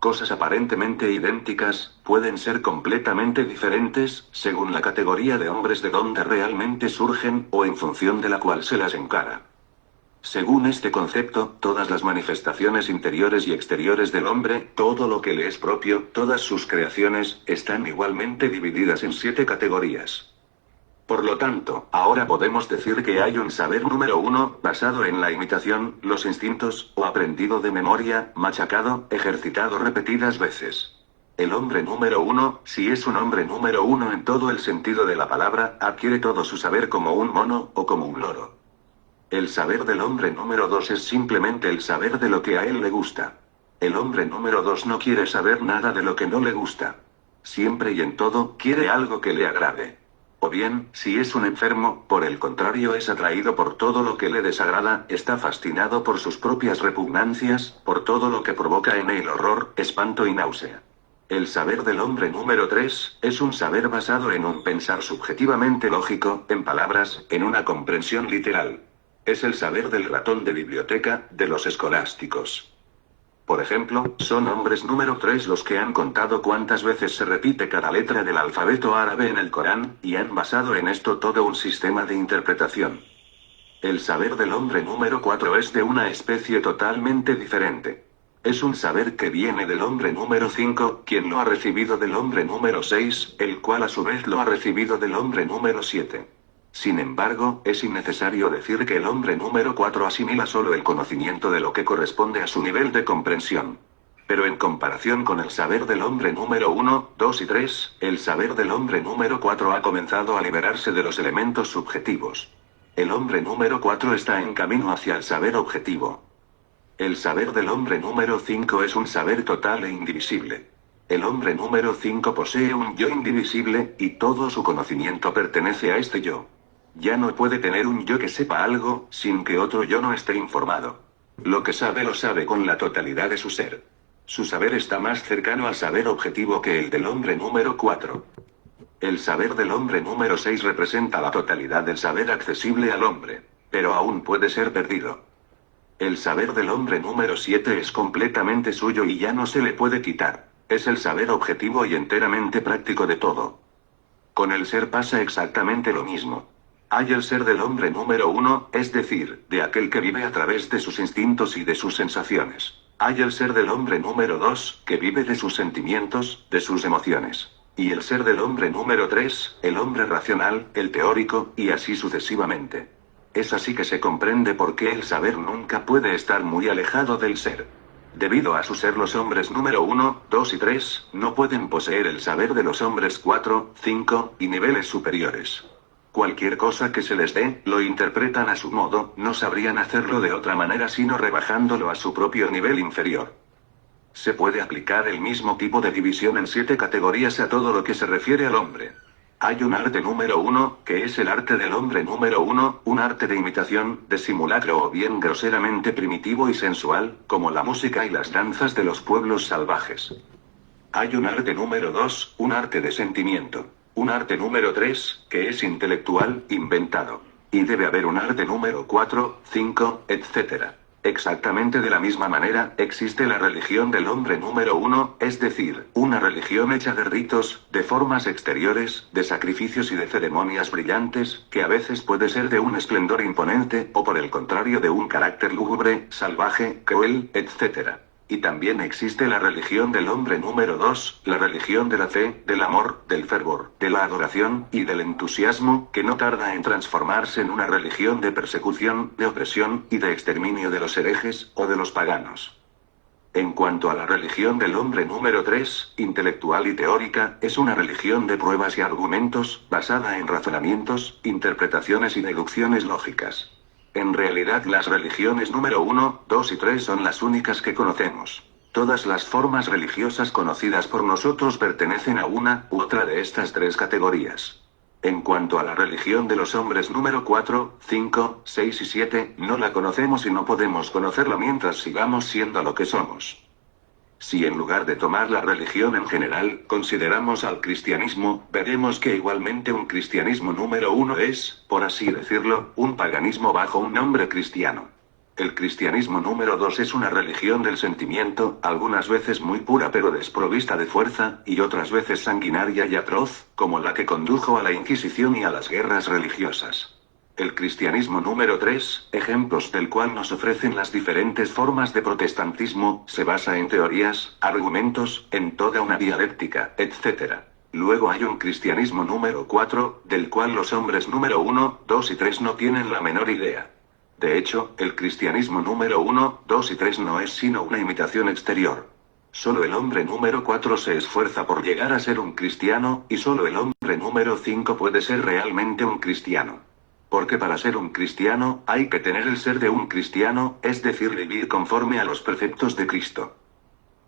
Cosas aparentemente idénticas pueden ser completamente diferentes según la categoría de hombres de donde realmente surgen o en función de la cual se las encara. Según este concepto, todas las manifestaciones interiores y exteriores del hombre, todo lo que le es propio, todas sus creaciones, están igualmente divididas en 7 categorías. Por lo tanto, ahora podemos decir que hay un saber número 1, basado en la imitación, los instintos, o aprendido de memoria, machacado, ejercitado repetidas veces. El hombre número 1, si es un hombre número 1 en todo el sentido de la palabra, adquiere todo su saber como un mono, o como un loro. El saber del hombre número 2 es simplemente el saber de lo que a él le gusta. El hombre número 2 no quiere saber nada de lo que no le gusta. Siempre y en todo, quiere algo que le agrade. O bien, si es un enfermo, por el contrario es atraído por todo lo que le desagrada, está fascinado por sus propias repugnancias, por todo lo que provoca en él horror, espanto y náusea. El saber del hombre número 3, es un saber basado en un pensar subjetivamente lógico, en palabras, en una comprensión literal. Es el saber del ratón de biblioteca, de los escolásticos. Por ejemplo, son hombres número 3 los que han contado cuántas veces se repite cada letra del alfabeto árabe en el Corán, y han basado en esto todo un sistema de interpretación. El saber del hombre número 4 es de una especie totalmente diferente. Es un saber que viene del hombre número 5, quien lo ha recibido del hombre número 6, el cual a su vez lo ha recibido del hombre número 7. Sin embargo, es innecesario decir que el hombre número 4 asimila solo el conocimiento de lo que corresponde a su nivel de comprensión. Pero en comparación con el saber del hombre número 1, 2 y 3, el saber del hombre número 4 ha comenzado a liberarse de los elementos subjetivos. El hombre número 4 está en camino hacia el saber objetivo. El saber del hombre número 5 es un saber total e indivisible. El hombre número 5 posee un yo indivisible, y todo su conocimiento pertenece a este yo. Ya no puede tener un yo que sepa algo, sin que otro yo no esté informado. Lo que sabe lo sabe con la totalidad de su ser. Su saber está más cercano al saber objetivo que el del hombre número 4. El saber del hombre número 6 representa la totalidad del saber accesible al hombre, pero aún puede ser perdido. El saber del hombre número 7 es completamente suyo y ya no se le puede quitar. Es el saber objetivo y enteramente práctico de todo. Con el ser pasa exactamente lo mismo. Hay el ser del hombre número 1, es decir, de aquel que vive a través de sus instintos y de sus sensaciones. Hay el ser del hombre número 2, que vive de sus sentimientos, de sus emociones. Y el ser del hombre número 3, el hombre racional, el teórico, y así sucesivamente. Es así que se comprende por qué el saber nunca puede estar muy alejado del ser. Debido a su ser, los hombres número 1, 2 y 3, no pueden poseer el saber de los hombres 4, 5, y niveles superiores. Cualquier cosa que se les dé, lo interpretan a su modo, no sabrían hacerlo de otra manera sino rebajándolo a su propio nivel inferior. Se puede aplicar el mismo tipo de división en 7 categorías a todo lo que se refiere al hombre. Hay un arte número 1, que es el arte del hombre número 1, un arte de imitación, de simulacro o bien groseramente primitivo y sensual, como la música y las danzas de los pueblos salvajes. Hay un arte número 2, un arte de sentimiento. Un arte número 3, que es intelectual, inventado. Y debe haber un arte número 4, 5, etc. Exactamente de la misma manera, existe la religión del hombre número 1, es decir, una religión hecha de ritos, de formas exteriores, de sacrificios y de ceremonias brillantes, que a veces puede ser de un esplendor imponente, o por el contrario de un carácter lúgubre, salvaje, cruel, etc. Y también existe la religión del hombre número 2, la religión de la fe, del amor, del fervor, de la adoración, y del entusiasmo, que no tarda en transformarse en una religión de persecución, de opresión, y de exterminio de los herejes, o de los paganos. En cuanto a la religión del hombre número 3, intelectual y teórica, es una religión de pruebas y argumentos, basada en razonamientos, interpretaciones y deducciones lógicas. En realidad las religiones número 1, 2 y 3 son las únicas que conocemos. Todas las formas religiosas conocidas por nosotros pertenecen a una u otra de estas tres categorías. En cuanto a la religión de los hombres número 4, 5, 6 y 7, no la conocemos y no podemos conocerla mientras sigamos siendo lo que somos. Si en lugar de tomar la religión en general, consideramos al cristianismo, veremos que igualmente un cristianismo número 1 es, por así decirlo, un paganismo bajo un nombre cristiano. El cristianismo número 2 es una religión del sentimiento, algunas veces muy pura pero desprovista de fuerza, y otras veces sanguinaria y atroz, como la que condujo a la Inquisición y a las guerras religiosas. El cristianismo número 3, ejemplos del cual nos ofrecen las diferentes formas de protestantismo, se basa en teorías, argumentos, en toda una dialéctica, etc. Luego hay un cristianismo número 4, del cual los hombres número 1, 2 y 3 no tienen la menor idea. De hecho, el cristianismo número 1, 2 y 3 no es sino una imitación exterior. Solo el hombre número 4 se esfuerza por llegar a ser un cristiano, y solo el hombre número 5 puede ser realmente un cristiano. Porque para ser un cristiano, hay que tener el ser de un cristiano, es decir, vivir conforme a los preceptos de Cristo.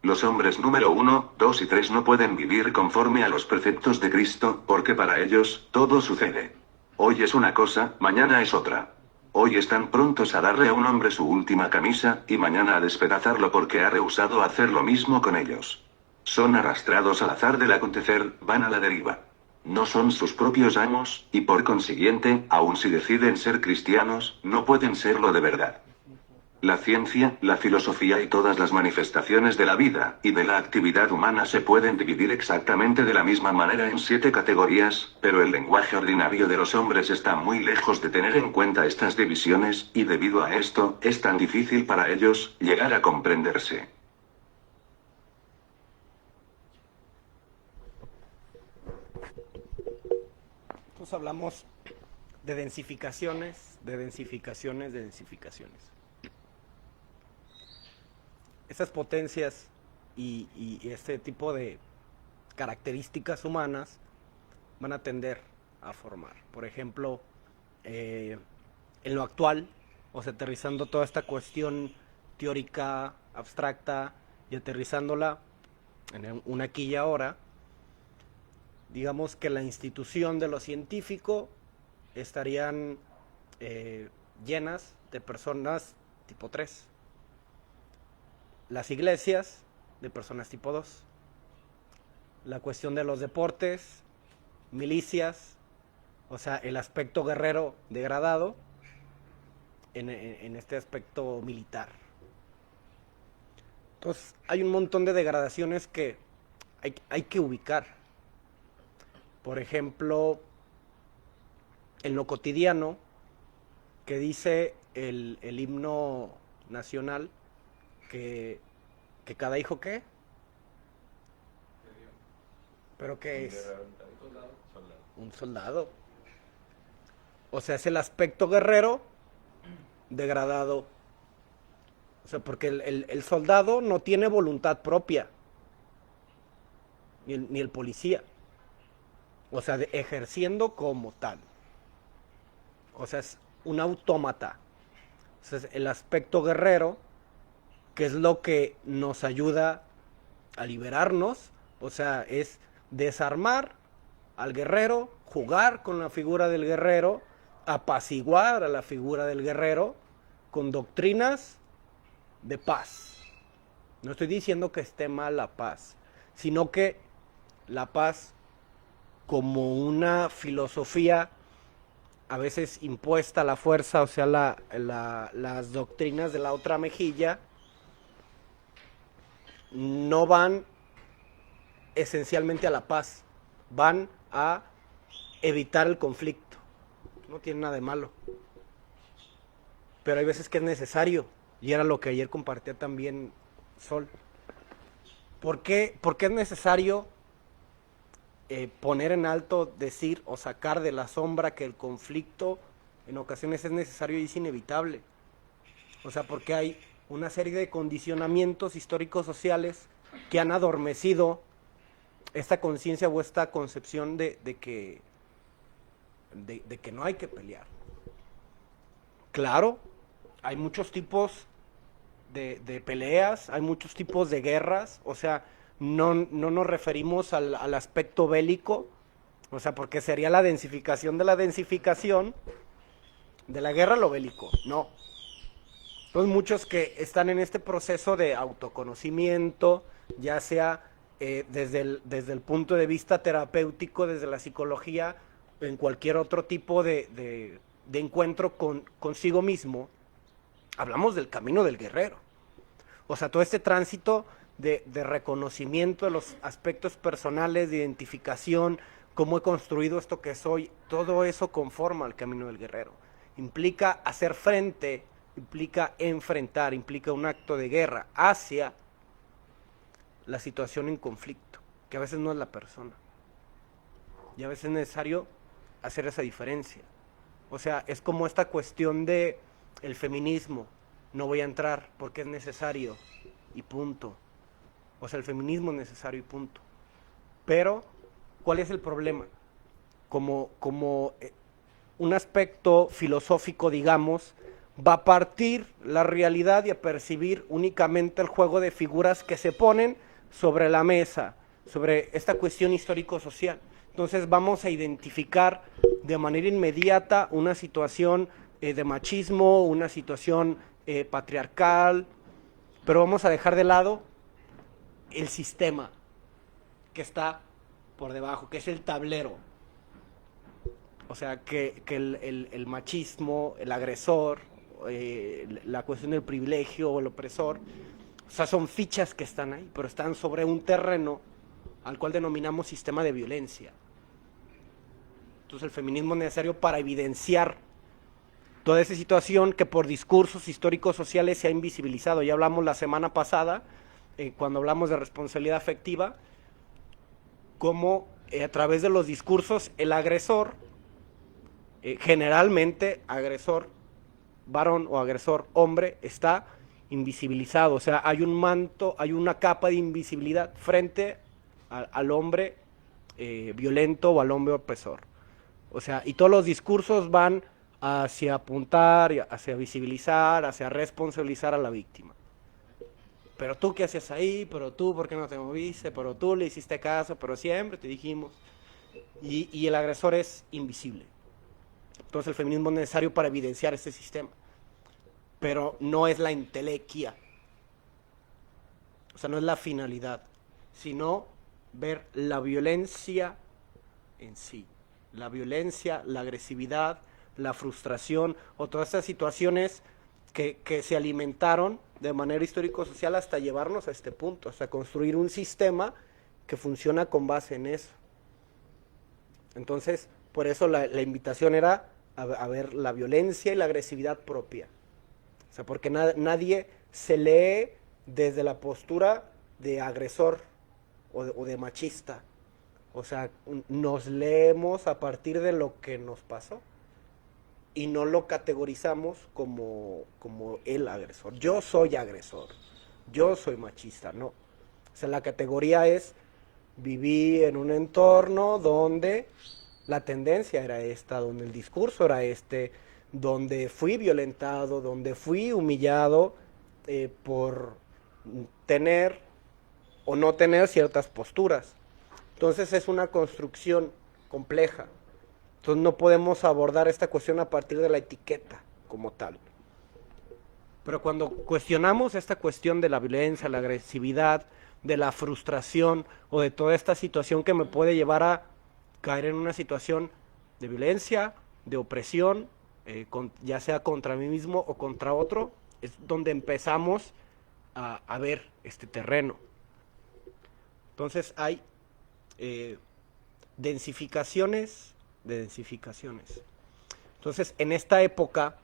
Los hombres número 1, 2 y 3 no pueden vivir conforme a los preceptos de Cristo, porque para ellos, todo sucede. Hoy es una cosa, mañana es otra. Hoy están prontos a darle a un hombre su última camisa, y mañana a despedazarlo porque ha rehusado hacer lo mismo con ellos. Son arrastrados al azar del acontecer, van a la deriva. No son sus propios amos, y por consiguiente, aun si deciden ser cristianos, no pueden serlo de verdad. La ciencia, la filosofía y todas las manifestaciones de la vida y de la actividad humana se pueden dividir exactamente de la misma manera en 7 categorías, pero el lenguaje ordinario de los hombres está muy lejos de tener en cuenta estas divisiones, y debido a esto, es tan difícil para ellos llegar a comprenderse. Entonces hablamos de densificaciones, de densificaciones, de densificaciones. Esas potencias y este tipo de características humanas van a tender a formar. Por ejemplo, en lo actual, o sea, aterrizando toda esta cuestión teórica, abstracta, y aterrizándola en un aquí y ahora, digamos que la institución de lo científico estarían llenas de personas tipo 3. Las iglesias de personas tipo 2. La cuestión de los deportes, milicias, o sea, el aspecto guerrero degradado en este aspecto militar. Entonces, hay un montón de degradaciones que hay que ubicar. Por ejemplo, en lo cotidiano, que dice el himno nacional, que cada hijo, ¿qué? ¿Pero qué es? Un soldado. O sea, es el aspecto guerrero degradado. O sea, porque el soldado no tiene voluntad propia, ni el policía. O sea, ejerciendo como tal. O sea, es un autómata. O sea, es el aspecto guerrero, que es lo que nos ayuda a liberarnos. O sea, es desarmar al guerrero, jugar con la figura del guerrero, apaciguar a la figura del guerrero con doctrinas de paz. No estoy diciendo que esté mal la paz, sino que la paz como una filosofía a veces impuesta a la fuerza, o sea, las doctrinas de la otra mejilla, no van esencialmente a la paz, van a evitar el conflicto. No tiene nada de malo. Pero hay veces que es necesario, y era lo que ayer compartía también Sol. ¿Por qué es necesario poner en alto, decir o sacar de la sombra que el conflicto en ocasiones es necesario y es inevitable? O sea, porque hay una serie de condicionamientos históricos sociales que han adormecido esta conciencia o esta concepción de que no hay que pelear. Claro, hay muchos tipos de peleas, hay muchos tipos de guerras, o sea, no nos referimos al aspecto bélico, o sea, porque sería la densificación de la guerra lo bélico, no. Entonces muchos que están en este proceso de autoconocimiento, ya sea desde el punto de vista terapéutico, desde la psicología, en cualquier otro tipo de encuentro consigo mismo, hablamos del camino del guerrero. O sea, todo este tránsito de reconocimiento de los aspectos personales, de identificación, cómo he construido esto que soy, todo eso conforma el camino del guerrero. Implica hacer frente, implica enfrentar, implica un acto de guerra hacia la situación en conflicto, que a veces no es la persona. Y a veces es necesario hacer esa diferencia. O sea, es como esta cuestión de el feminismo. No voy a entrar porque es necesario y punto. O sea, el feminismo es necesario y punto. Pero, ¿cuál es el problema? Como un aspecto filosófico, digamos, va a partir la realidad y a percibir únicamente el juego de figuras que se ponen sobre la mesa, sobre esta cuestión histórico-social. Entonces vamos a identificar de manera inmediata una situación de machismo, una situación patriarcal, pero vamos a dejar de lado el sistema que está por debajo, que es el tablero. O sea, que el machismo, el agresor, la cuestión del privilegio o el opresor, o sea, son fichas que están ahí, pero están sobre un terreno al cual denominamos sistema de violencia. Entonces el feminismo es necesario para evidenciar toda esa situación que por discursos históricos sociales se ha invisibilizado. Ya hablamos la semana pasada, cuando hablamos de responsabilidad afectiva, cómo a través de los discursos el agresor, generalmente agresor varón o agresor hombre, está invisibilizado. O sea, hay un manto, hay una capa de invisibilidad frente al hombre violento o al hombre opresor. O sea, y todos los discursos van hacia apuntar, hacia visibilizar, hacia responsabilizar a la víctima. Pero tú, ¿qué hacías ahí? Pero tú, ¿por qué no te moviste? Pero tú le hiciste caso, pero siempre te dijimos. Y el agresor es invisible. Entonces el feminismo es necesario para evidenciar este sistema. Pero no es la entelequia. O sea, no es la finalidad, sino ver la violencia en sí. La violencia, la agresividad, la frustración o todas estas situaciones que se alimentaron de manera histórico-social hasta llevarnos a este punto, hasta construir un sistema que funciona con base en eso. Entonces, por eso la invitación era a ver la violencia y la agresividad propia. O sea, porque nadie se lee desde la postura de agresor o de machista. O sea, nos leemos a partir de lo que nos pasó y no lo categorizamos como el agresor. Yo soy agresor, yo soy machista, no. O sea, la categoría es viví en un entorno donde la tendencia era esta, donde el discurso era este, donde fui violentado, donde fui humillado por tener o no tener ciertas posturas. Entonces es una construcción compleja. Entonces no podemos abordar esta cuestión a partir de la etiqueta como tal. Pero cuando cuestionamos esta cuestión de la violencia, la agresividad, de la frustración o de toda esta situación que me puede llevar a caer en una situación de violencia, de opresión, ya sea contra mí mismo o contra otro, es donde empezamos a ver este terreno. Entonces hay densificaciones de densificaciones. Entonces, en esta época,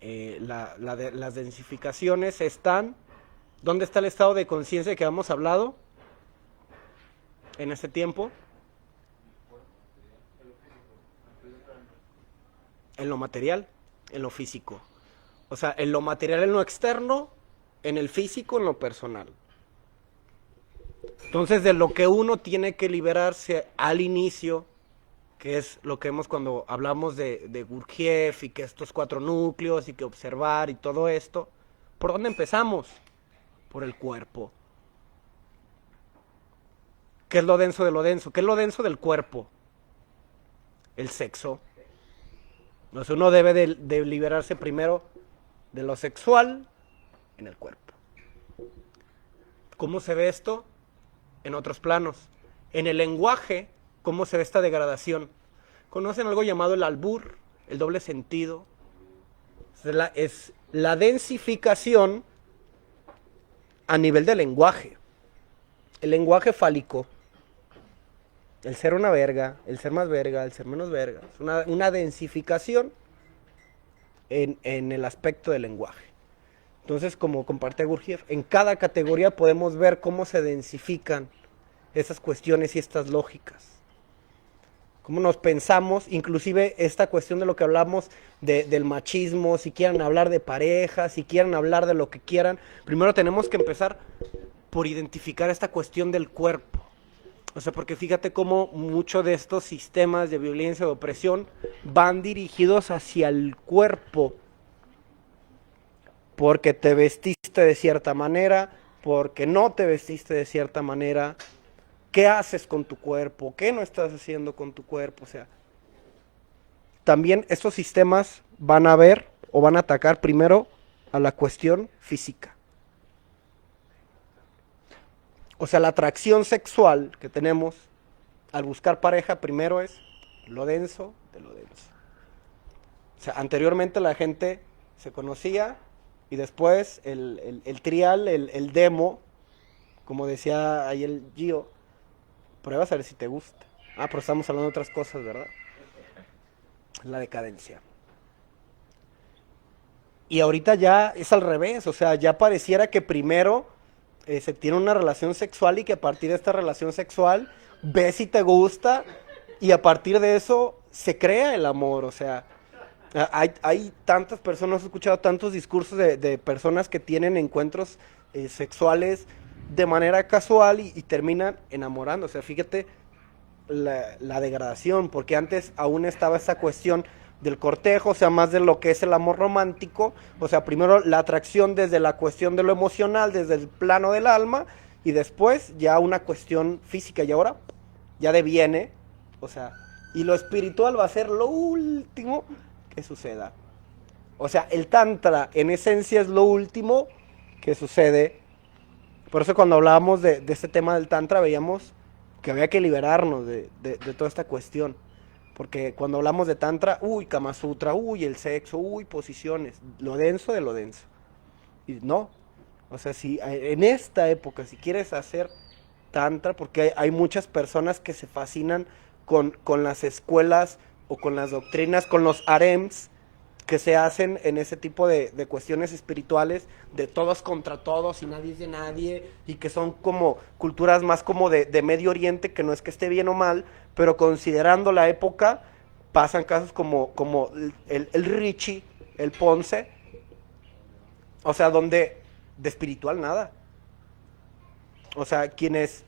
las densificaciones están... ¿Dónde está el estado de conciencia que hemos hablado en este tiempo? En lo material, en lo físico. O sea, en lo material, en lo externo, en el físico, en lo personal. Entonces, de lo que uno tiene que liberarse al inicio que es lo que vemos cuando hablamos de Gurdjieff y que estos 4 núcleos y que observar y todo esto. ¿Por dónde empezamos? Por el cuerpo. ¿Qué es lo denso de lo denso? ¿Qué es lo denso del cuerpo? El sexo. Entonces uno debe de liberarse primero de lo sexual en el cuerpo. ¿Cómo se ve esto? En otros planos. En el lenguaje, ¿cómo se ve esta degradación? ¿Conocen algo llamado el albur? El doble sentido. Es la densificación a nivel del lenguaje. El lenguaje fálico. El ser una verga, el ser más verga, el ser menos verga. Es una densificación en el aspecto del lenguaje. Entonces, como comparte Gurdjieff, en cada categoría podemos ver cómo se densifican esas cuestiones y estas lógicas. Cómo nos pensamos, inclusive esta cuestión de lo que hablamos del machismo, si quieren hablar de pareja, si quieren hablar de lo que quieran, primero tenemos que empezar por identificar esta cuestión del cuerpo. O sea, porque fíjate cómo muchos de estos sistemas de violencia o de opresión van dirigidos hacia el cuerpo. Porque te vestiste de cierta manera, porque no te vestiste de cierta manera. ¿Qué haces con tu cuerpo? ¿Qué no estás haciendo con tu cuerpo? O sea, también estos sistemas van a ver o van a atacar primero a la cuestión física. O sea, la atracción sexual que tenemos al buscar pareja primero es lo denso de lo denso. O sea, anteriormente la gente se conocía y después el trial, el demo, como decía ahí el Gio, pruebas a ver si te gusta. Ah, pero estamos hablando de otras cosas, ¿verdad? La decadencia. Y ahorita ya es al revés, o sea, ya pareciera que primero se tiene una relación sexual y que a partir de esta relación sexual ves si te gusta y a partir de eso se crea el amor, o sea, hay tantas personas, he escuchado tantos discursos de personas que tienen encuentros sexuales de manera casual y terminan enamorando, o sea, fíjate la degradación, porque antes aún estaba esa cuestión del cortejo, o sea, más de lo que es el amor romántico, o sea, primero la atracción desde la cuestión de lo emocional, desde el plano del alma, y después ya una cuestión física, y ahora ya deviene, o sea, y lo espiritual va a ser lo último que suceda. O sea, el tantra en esencia es lo último que sucede. Por eso cuando hablábamos de este tema del tantra veíamos que había que liberarnos de toda esta cuestión. Porque cuando hablamos de tantra, uy, Kama Sutra, uy, el sexo, uy, posiciones, lo denso de lo denso. Y no, o sea, si en esta época, si quieres hacer tantra, porque hay muchas personas que se fascinan con las escuelas o con las doctrinas, con los harems que se hacen en ese tipo de cuestiones espirituales, de todos contra todos y nadie es de nadie, y que son como culturas más como de Medio Oriente, que no es que esté bien o mal, pero considerando la época, pasan casos como el Richie, el Ponce, o sea, donde de espiritual nada. O sea, quienes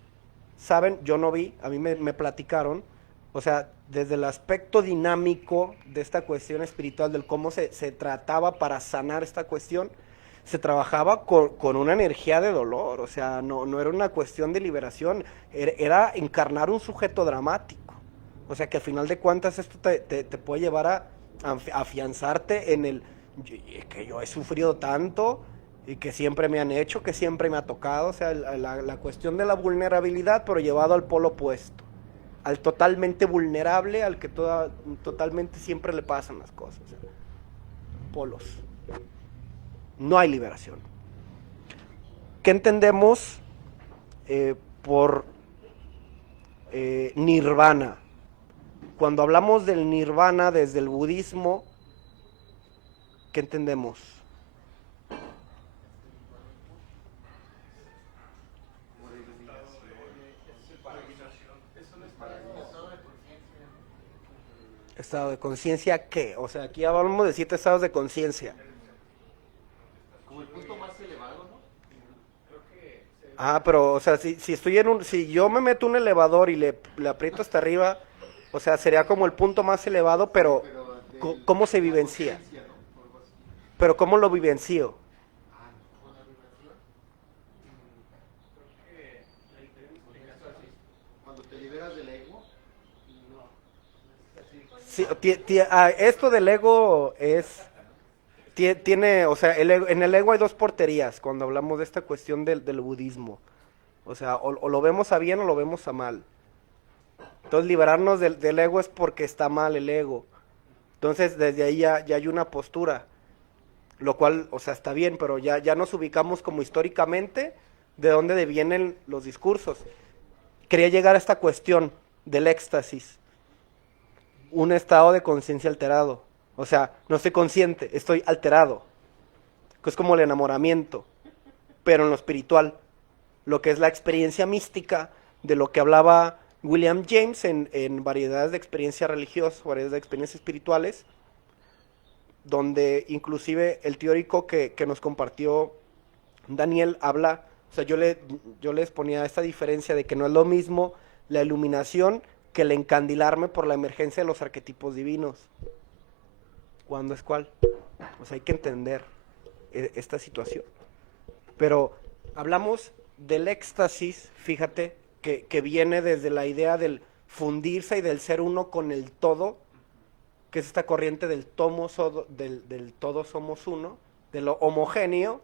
saben, yo no vi, a mí me platicaron, o sea, desde el aspecto dinámico de esta cuestión espiritual, del cómo se trataba para sanar esta cuestión, se trabajaba con una energía de dolor, o sea, no era una cuestión de liberación, era encarnar un sujeto dramático. O sea, que al final de cuentas esto te puede llevar a afianzarte en el que yo he sufrido tanto y que siempre me han hecho, que siempre me ha tocado, o sea, la cuestión de la vulnerabilidad, pero llevado al polo opuesto, al totalmente vulnerable, al que totalmente siempre le pasan las cosas, o sea, polos. No hay liberación. ¿Qué entendemos por nirvana? Cuando hablamos del nirvana desde el budismo, ¿qué entendemos? ¿Estado de conciencia qué? O sea, aquí hablamos de 7 estados de conciencia. Como el punto más elevado, ¿no? Ah, pero, o sea, si estoy si yo me meto en un elevador y le aprieto hasta arriba, O sea, sería como el punto más elevado, pero ¿cómo se vivencia? Pero ¿cómo lo vivencio? Cuando te liberas del ego, Sí, esto del ego tiene, o sea, en el ego hay dos porterías cuando hablamos de esta cuestión del budismo. O sea, o lo vemos a bien o lo vemos a mal. Entonces, liberarnos del ego es porque está mal el ego. Entonces, desde ahí ya hay una postura, lo cual, o sea, está bien, pero ya nos ubicamos como históricamente de dónde devienen los discursos. Quería llegar a esta cuestión del éxtasis, un estado de conciencia alterado. O sea, no estoy consciente, estoy alterado. Es como el enamoramiento, pero en lo espiritual, lo que es la experiencia mística, de lo que hablaba William James en variedades de experiencias religiosas, variedades de experiencias espirituales, donde inclusive el teórico que nos compartió Daniel habla, o sea, yo les ponía esta diferencia de que no es lo mismo la iluminación que el encandilarme por la emergencia de los arquetipos divinos. ¿Cuándo es cuál? O sea, hay que entender esta situación. Pero hablamos del éxtasis, fíjate, que viene desde la idea del fundirse y del ser uno con el todo, que es esta corriente del todo somos uno, de lo homogéneo,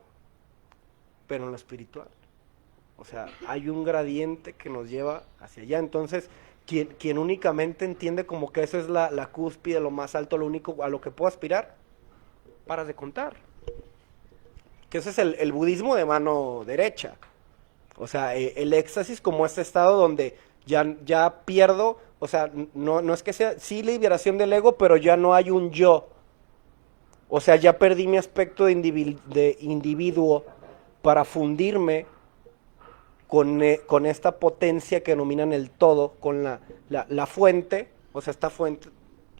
pero en lo espiritual. O sea, hay un gradiente que nos lleva hacia allá. Entonces, quien únicamente entiende como que eso es la cúspide, lo más alto, lo único a lo que puedo aspirar, paras de contar. Que ese es el budismo de mano derecha. O sea, el éxtasis como este estado donde ya pierdo, o sea, no es que sea, sí liberación del ego, pero ya no hay un yo. O sea, ya perdí mi aspecto de individuo para fundirme con esta potencia que denominan el todo, con la fuente, o sea, esta fuente,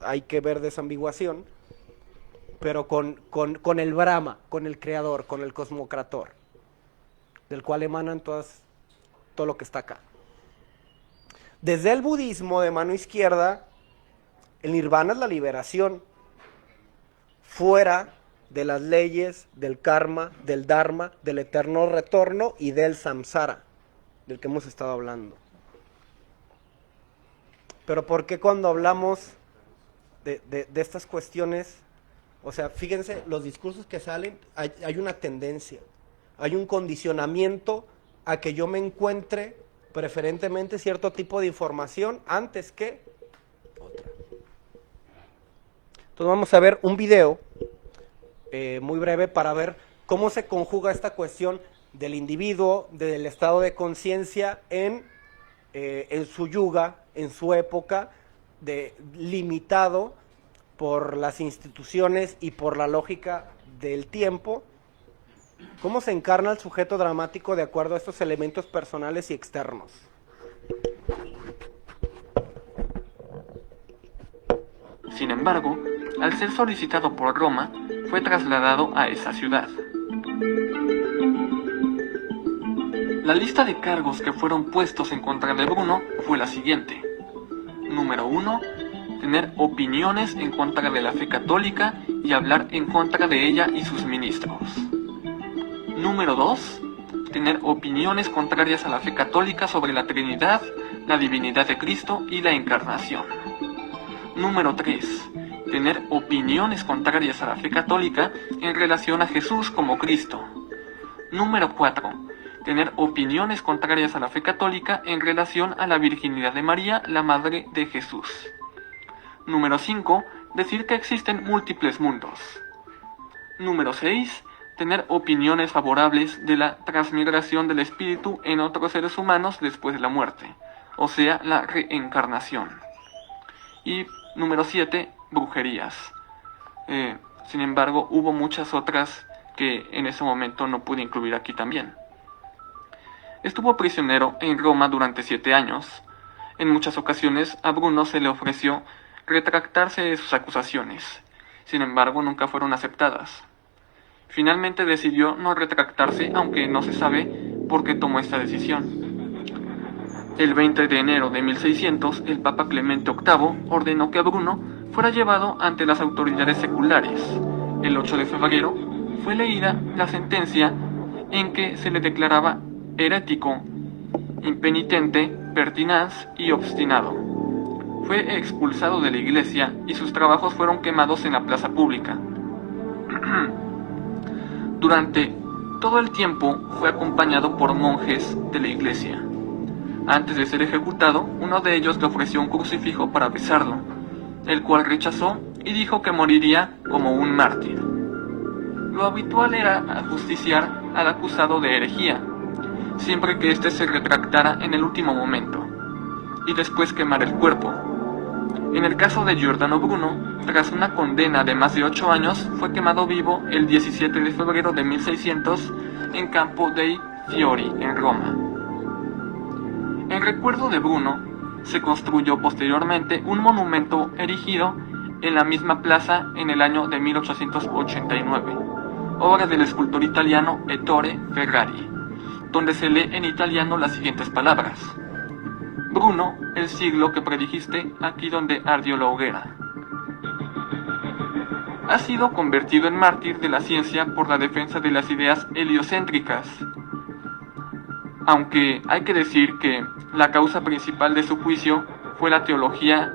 hay que ver desambiguación, pero con el Brahma, con el creador, con el cosmocrator, del cual emanan todo lo que está acá. Desde el budismo de mano izquierda, el nirvana es la liberación, fuera de las leyes, del karma, del dharma, del eterno retorno y del samsara, del que hemos estado hablando. Pero ¿por qué cuando hablamos de estas cuestiones, o sea, fíjense, los discursos que salen, hay una tendencia, hay un condicionamiento a que yo me encuentre preferentemente cierto tipo de información antes que otra? Entonces vamos a ver un video muy breve para ver cómo se conjuga esta cuestión del individuo, del estado de conciencia en su yuga, en su época, limitado por las instituciones y por la lógica del tiempo. ¿Cómo se encarna el sujeto dramático de acuerdo a estos elementos personales y externos? Sin embargo, al ser solicitado por Roma, fue trasladado a esa ciudad. La lista de cargos que fueron puestos en contra de Bruno fue la siguiente. Número 1. Tener opiniones en contra de la fe católica y hablar en contra de ella y sus ministros. Número 2. Tener opiniones contrarias a la fe católica sobre la Trinidad, la divinidad de Cristo y la Encarnación. Número 3. Tener opiniones contrarias a la fe católica en relación a Jesús como Cristo. Número 4. Tener opiniones contrarias a la fe católica en relación a la virginidad de María, la Madre de Jesús. Número 5. Decir que existen múltiples mundos. Número 6. Tener opiniones favorables de la transmigración del espíritu en otros seres humanos después de la muerte, o sea, la reencarnación. Y número 7. Brujerías. Sin embargo, hubo muchas otras que en ese momento no pude incluir aquí también. Estuvo prisionero en Roma durante 7 años. En muchas ocasiones a Bruno se le ofreció retractarse de sus acusaciones. Sin embargo, nunca fueron aceptadas. Finalmente decidió no retractarse, aunque no se sabe por qué tomó esta decisión. El 20 de enero de 1600, el Papa Clemente VIII ordenó que Bruno fuera llevado ante las autoridades seculares. El 8 de febrero fue leída la sentencia en que se le declaraba herético, impenitente, pertinaz y obstinado. Fue expulsado de la iglesia y sus trabajos fueron quemados en la plaza pública. Durante todo el tiempo fue acompañado por monjes de la iglesia. Antes de ser ejecutado, uno de ellos le ofreció un crucifijo para besarlo, el cual rechazó y dijo que moriría como un mártir. Lo habitual era ajusticiar al acusado de herejía, siempre que éste se retractara en el último momento, y después quemar el cuerpo. En el caso de Giordano Bruno, tras una condena de más de 8 años, fue quemado vivo el 17 de febrero de 1600 en Campo dei Fiori, en Roma. En recuerdo de Bruno, se construyó posteriormente un monumento erigido en la misma plaza en el año de 1889, obra del escultor italiano Ettore Ferrari, donde se lee en italiano las siguientes palabras: Bruno, el siglo que predijiste aquí donde ardió la hoguera. Ha sido convertido en mártir de la ciencia por la defensa de las ideas heliocéntricas, aunque hay que decir que la causa principal de su juicio fue la teología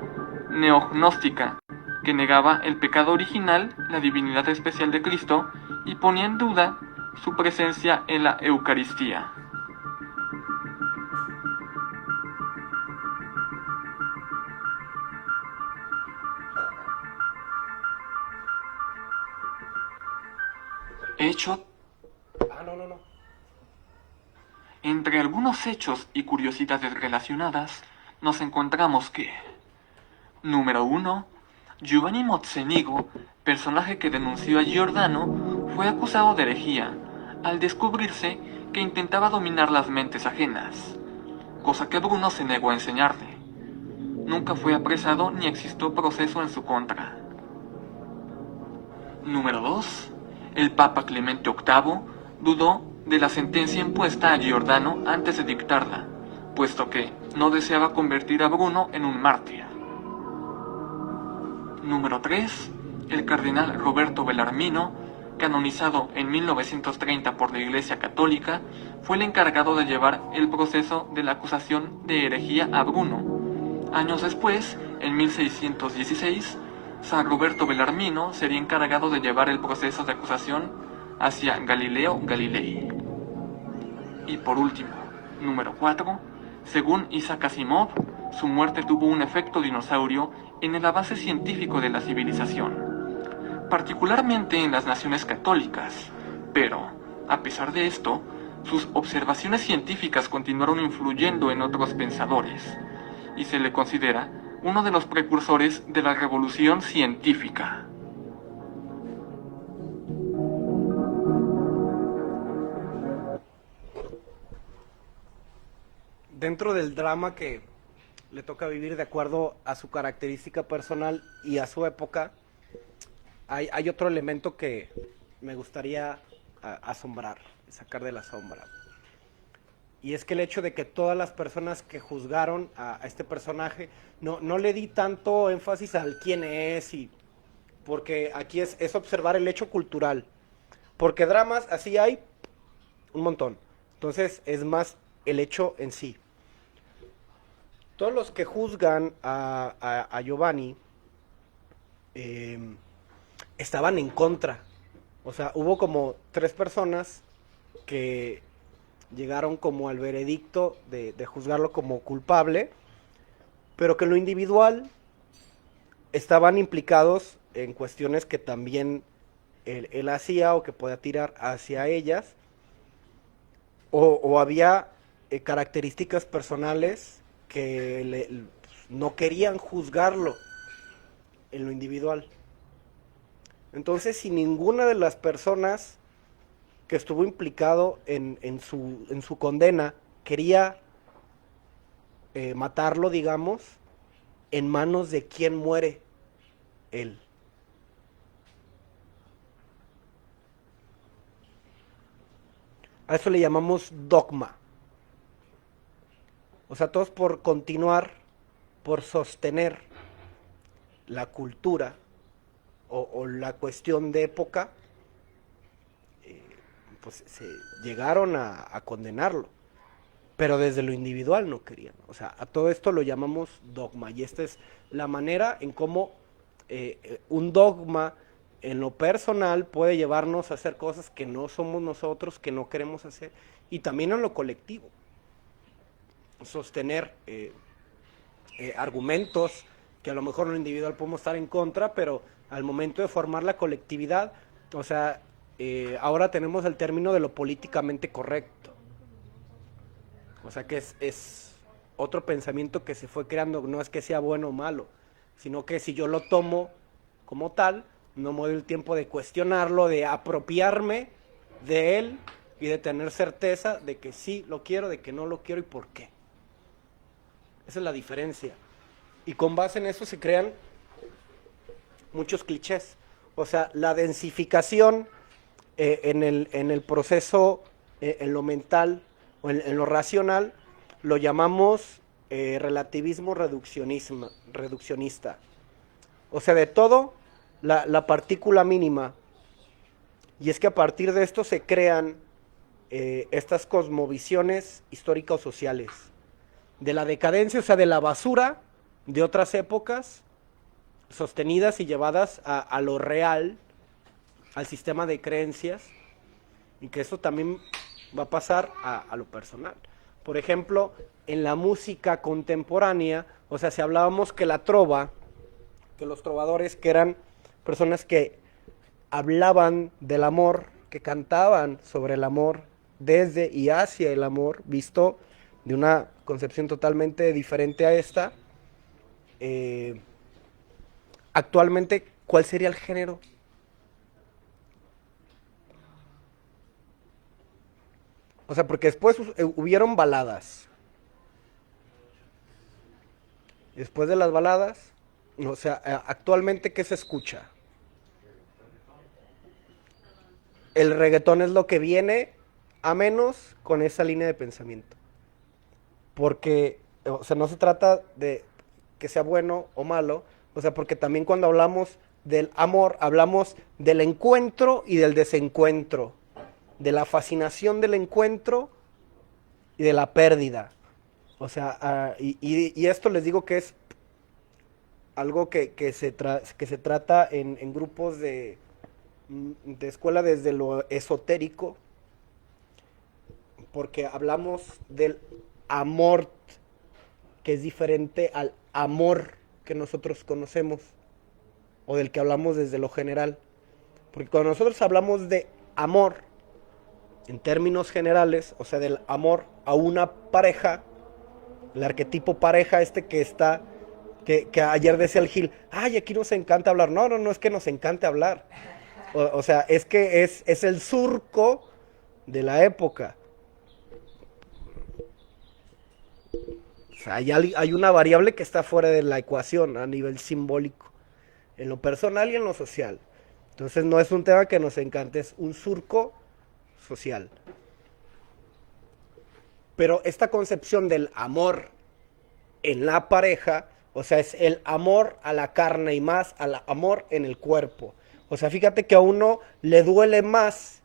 neognóstica, que negaba el pecado original, la divinidad especial de Cristo y ponía en duda su presencia en la Eucaristía. Hecho. No. Entre algunos hechos y curiosidades relacionadas, nos encontramos que: número 1. Giovanni Mozzenigo, personaje que denunció a Giordano, fue acusado de herejía, al descubrirse que intentaba dominar las mentes ajenas, cosa que Bruno se negó a enseñarle. Nunca fue apresado ni existió proceso en su contra. Número 2. El Papa Clemente VIII dudó de la sentencia impuesta a Giordano antes de dictarla, puesto que no deseaba convertir a Bruno en un mártir. Número 3. El cardenal Roberto Bellarmino, canonizado en 1930 por la Iglesia Católica, fue el encargado de llevar el proceso de la acusación de herejía a Bruno. Años después, en 1616, San Roberto Bellarmino sería encargado de llevar el proceso de acusación hacia Galileo Galilei. Y por último, número 4, según Isaac Asimov, su muerte tuvo un efecto dinosaurio en el avance científico de la civilización, particularmente en las naciones católicas, pero, a pesar de esto, sus observaciones científicas continuaron influyendo en otros pensadores, y se le considera uno de los precursores de la revolución científica. Dentro del drama que le toca vivir de acuerdo a su característica personal y a su época, hay otro elemento que me gustaría asombrar, sacar de la sombra. Y es que el hecho de que todas las personas que juzgaron a este personaje, no le di tanto énfasis al quién es, porque aquí es observar el hecho cultural. Porque dramas así hay un montón. Entonces es más el hecho en sí. Todos los que juzgan a Giovanni estaban en contra. O sea, hubo como 3 personas que llegaron como al veredicto de juzgarlo como culpable, pero que en lo individual estaban implicados en cuestiones que también él hacía o que podía tirar hacia ellas, o había características personales que no querían juzgarlo en lo individual. Entonces, si ninguna de las personas que estuvo implicado en su condena quería matarlo, digamos, en manos de quién muere él. A eso le llamamos dogma. O sea, todos por continuar, por sostener la cultura o la cuestión de época, pues se llegaron a condenarlo. Pero desde lo individual no querían. O sea, a todo esto lo llamamos dogma. Y esta es la manera en cómo un dogma en lo personal puede llevarnos a hacer cosas que no somos nosotros, que no queremos hacer. Y también en lo colectivo. Sostener argumentos que a lo mejor en lo individual podemos estar en contra, pero al momento de formar la colectividad, o sea, ahora tenemos el término de lo políticamente correcto. O sea que es otro pensamiento que se fue creando, no es que sea bueno o malo, sino que si yo lo tomo como tal, no me doy el tiempo de cuestionarlo, de apropiarme de él y de tener certeza de que sí lo quiero, de que no lo quiero y por qué. Esa es la diferencia. Y con base en eso se crean muchos clichés. O sea, la densificación en el proceso, en lo mental, o en lo racional, lo llamamos relativismo reduccionista. O sea, de todo, la partícula mínima. Y es que a partir de esto se crean estas cosmovisiones históricas o sociales. De la decadencia, o sea, de la basura de otras épocas, sostenidas y llevadas a lo real, al sistema de creencias, y que eso también va a pasar a lo personal. Por ejemplo, en la música contemporánea, o sea, si hablábamos que la trova, que los trovadores, que eran personas que hablaban del amor, que cantaban sobre el amor, desde y hacia el amor, visto de una concepción totalmente diferente a esta, actualmente, ¿cuál sería el género? O sea, porque después hubieron baladas. Después de las baladas, o sea, actualmente, ¿qué se escucha? El reggaetón es lo que viene a menos con esa línea de pensamiento. Porque, o sea, no se trata de que sea bueno o malo, o sea, porque también cuando hablamos del amor, hablamos del encuentro y del desencuentro, de la fascinación del encuentro y de la pérdida. O sea, y esto les digo que es algo que se trata en grupos de escuela desde lo esotérico, porque hablamos del amor, que es diferente al amor que nosotros conocemos, o del que hablamos desde lo general. Porque cuando nosotros hablamos de amor, en términos generales, o sea, del amor a una pareja, el arquetipo pareja que está, que ayer decía el Gil, ay, aquí nos encanta hablar. No, no es que nos encante hablar. O sea, es que es el surco de la época. O sea, hay una variable que está fuera de la ecuación a nivel simbólico, en lo personal y en lo social. Entonces no es un tema que nos encante, es un surco social. Pero esta concepción del amor en la pareja, o sea, es el amor a la carne y más al amor en el cuerpo. O sea, fíjate que a uno le duele más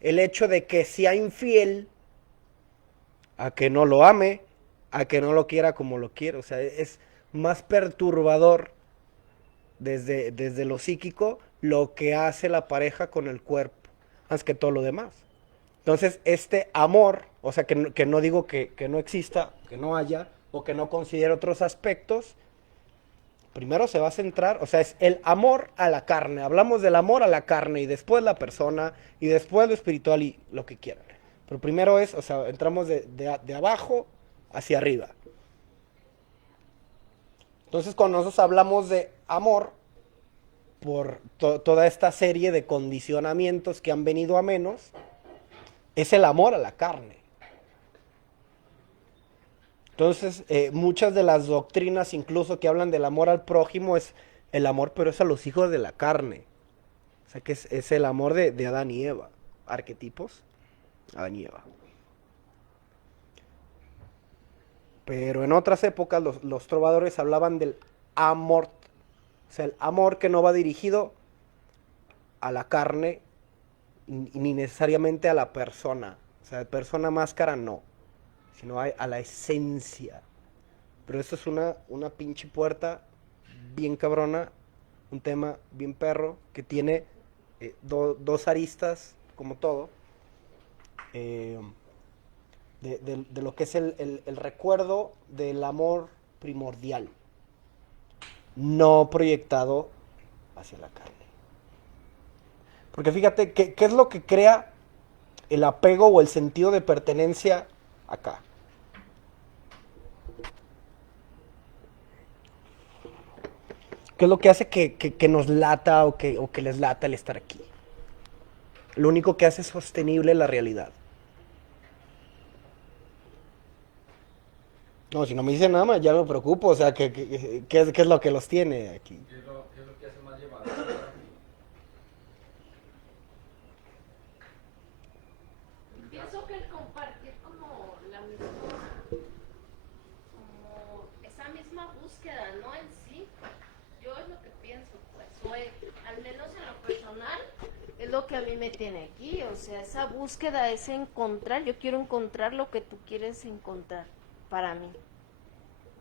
el hecho de que sea infiel a que no lo ame, a que no lo quiera como lo quiere. O sea, es más perturbador desde lo psíquico lo que hace la pareja con el cuerpo, más que todo lo demás. Entonces, este amor, o sea, que no digo que no exista, que no haya, o que no considere otros aspectos, primero se va a centrar, o sea, es el amor a la carne. Hablamos del amor a la carne y después la persona y después lo espiritual y lo que quieran. Pero primero es, o sea, entramos de abajo hacia arriba. Entonces, cuando nosotros hablamos de amor, por toda esta serie de condicionamientos que han venido a menos, es el amor a la carne. Entonces, muchas de las doctrinas, incluso que hablan del amor al prójimo, es el amor, pero es a los hijos de la carne. O sea, que es el amor de Adán y Eva. Arquetipos, Adán y Eva. Pero en otras épocas los trovadores hablaban del amor, o sea, el amor que no va dirigido a la carne ni necesariamente a la persona. O sea, de persona máscara no, sino a la esencia. Pero esto es una pinche puerta bien cabrona, un tema bien perro, que tiene dos aristas, como todo, eh, de lo que es el recuerdo del amor primordial, no proyectado hacia la carne. Porque fíjate, ¿qué es lo que crea el apego o el sentido de pertenencia acá? ¿Qué es lo que hace que nos lata o que les lata el estar aquí? Lo único que hace sostenible la realidad. No, si no me dicen nada más, ya me preocupo. O sea, ¿qué es lo que los tiene aquí? Qué es lo que hace más llevadero? Pienso que el compartir como la misma, como esa misma búsqueda, ¿no? En sí, yo es lo que pienso, pues, al menos en lo personal, es lo que a mí me tiene aquí, o sea, esa búsqueda es encontrar, yo quiero encontrar lo que tú quieres encontrar para mí.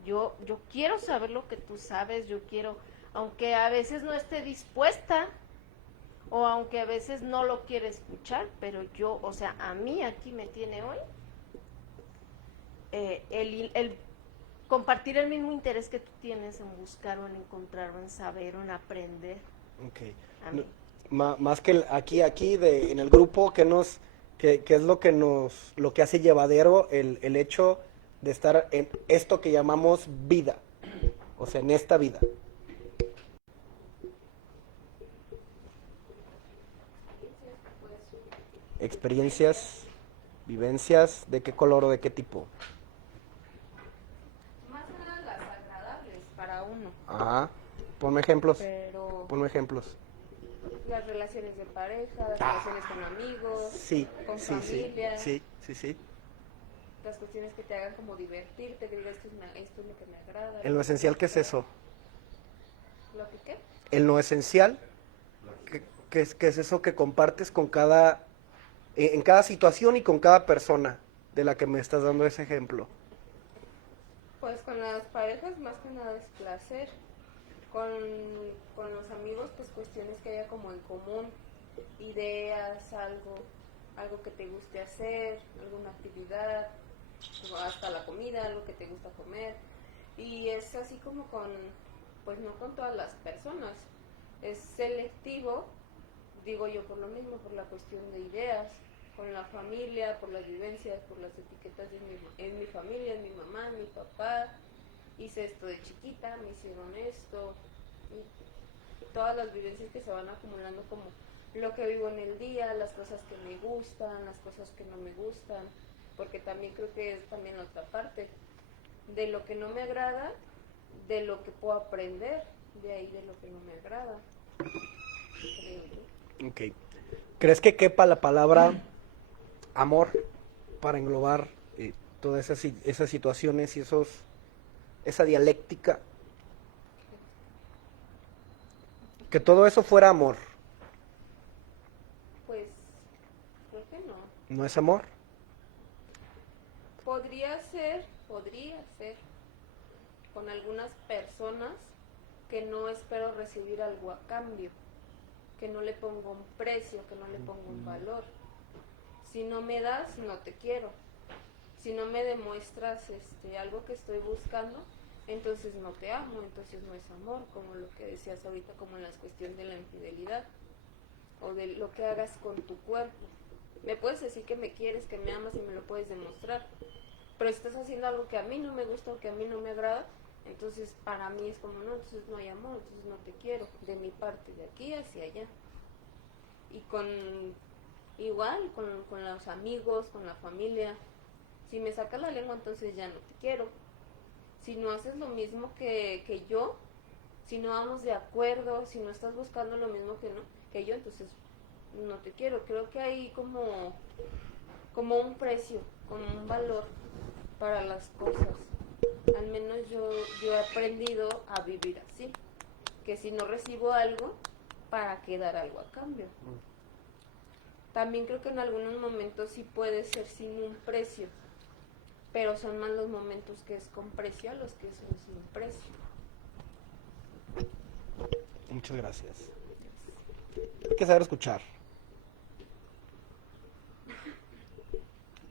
Yo quiero saber lo que tú sabes, yo quiero, aunque a veces no esté dispuesta, o aunque a veces no lo quiere escuchar, pero yo, o sea, a mí aquí me tiene hoy el compartir el mismo interés que tú tienes en buscar o en encontrar o en saber o en aprender. Okay. A mí. Más que aquí en el grupo, ¿qué es lo que hace llevadero el hecho de estar en esto que llamamos vida? O sea, en esta vida. Experiencias, vivencias, ¿de qué color o de qué tipo? Más que nada las agradables para uno, Ajá. Ponme ejemplos. pero Ponme ejemplos. las relaciones de pareja, las Ah, relaciones con amigos, Sí, con sí, familia, sí. las cuestiones que te hagan como divertirte, que digas esto es lo que me agrada. En lo esencial, ¿qué es eso? ¿Lo que qué? En lo esencial, ¿qué es eso que compartes con en cada situación y con cada persona de la que me estás dando ese ejemplo? Pues con las parejas más que nada es placer. Con los amigos, pues cuestiones que haya como en común, ideas, algo que te guste hacer, alguna actividad, o hasta la comida, algo que te gusta comer. Y es así como pues no con todas las personas, es selectivo, digo yo por lo mismo, por la cuestión de ideas, con la familia, por las vivencias, por las etiquetas en mi familia, en mi mamá, en mi papá. Hice esto de chiquita, me hicieron esto, y todas las vivencias que se van acumulando como lo que vivo en el día, las cosas que me gustan, las cosas que no me gustan, porque también creo que es también la otra parte, de lo que no me agrada, de lo que puedo aprender, de ahí de lo que no me agrada, creo yo. Ok. ¿Crees que quepa la palabra amor para englobar todas esas situaciones y esa dialéctica? Que todo eso fuera amor. Pues creo que no. ¿No es amor? Podría ser con algunas personas que no espero recibir algo a cambio, que no le pongo un precio, que no le pongo un valor. Si no me das, no te quiero. Si no me demuestras algo que estoy buscando, entonces no te amo, entonces no es amor, como lo que decías ahorita, como en la cuestión de la infidelidad, o de lo que hagas con tu cuerpo. Me puedes decir que me quieres, que me amas y me lo puedes demostrar, pero si estás haciendo algo que a mí no me gusta o que a mí no me agrada, entonces para mí es como no, entonces no hay amor, entonces no te quiero, de mi parte, de aquí hacia allá. Y igual con los amigos, con la familia, si me sacas la lengua entonces ya no te quiero. Si no haces lo mismo que yo, si no vamos de acuerdo, si no estás buscando lo mismo que yo, entonces no te quiero. Creo que hay como un precio, como un valor para las cosas. Al menos yo he aprendido a vivir así, que si no recibo algo, ¿para qué dar algo a cambio? También creo que en algunos momentos sí puede ser sin un precio, pero son más los momentos que es con precio a los que son sin precio. Muchas gracias. Hay que saber escuchar.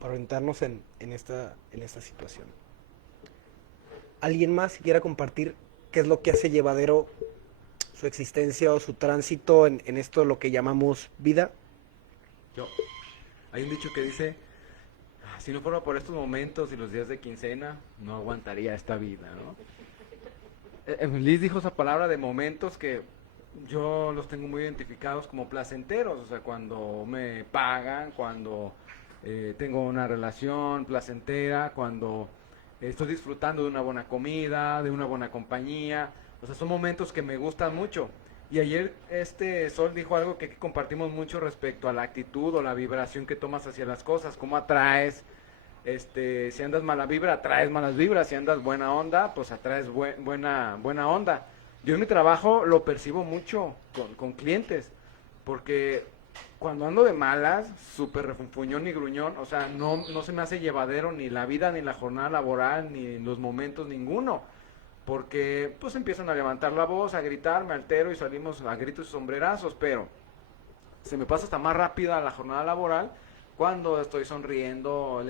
Para orientarnos en esta situación. ¿Alguien más quiera compartir qué es lo que hace llevadero su existencia o su tránsito en esto lo que llamamos vida? Yo, hay un dicho que dice, si no fuera por estos momentos y los días de quincena, no aguantaría esta vida, ¿no? Liz dijo esa palabra de momentos que yo los tengo muy identificados como placenteros, o sea, cuando me pagan, cuando tengo una relación placentera, cuando estoy disfrutando de una buena comida, de una buena compañía, o sea, son momentos que me gustan mucho. Y ayer Sol dijo algo que compartimos mucho respecto a la actitud o la vibración que tomas hacia las cosas, cómo atraes, si andas mala vibra, atraes malas vibras, si andas buena onda, pues atraes buena onda. Yo en mi trabajo lo percibo mucho con clientes, porque cuando ando de malas, súper refunfuñón y gruñón, o sea, no se me hace llevadero ni la vida, ni la jornada laboral, ni los momentos, ninguno. Porque pues empiezan a levantar la voz, a gritar, me altero y salimos a gritos y sombrerazos, pero se me pasa hasta más rápida la jornada laboral cuando estoy sonriendo,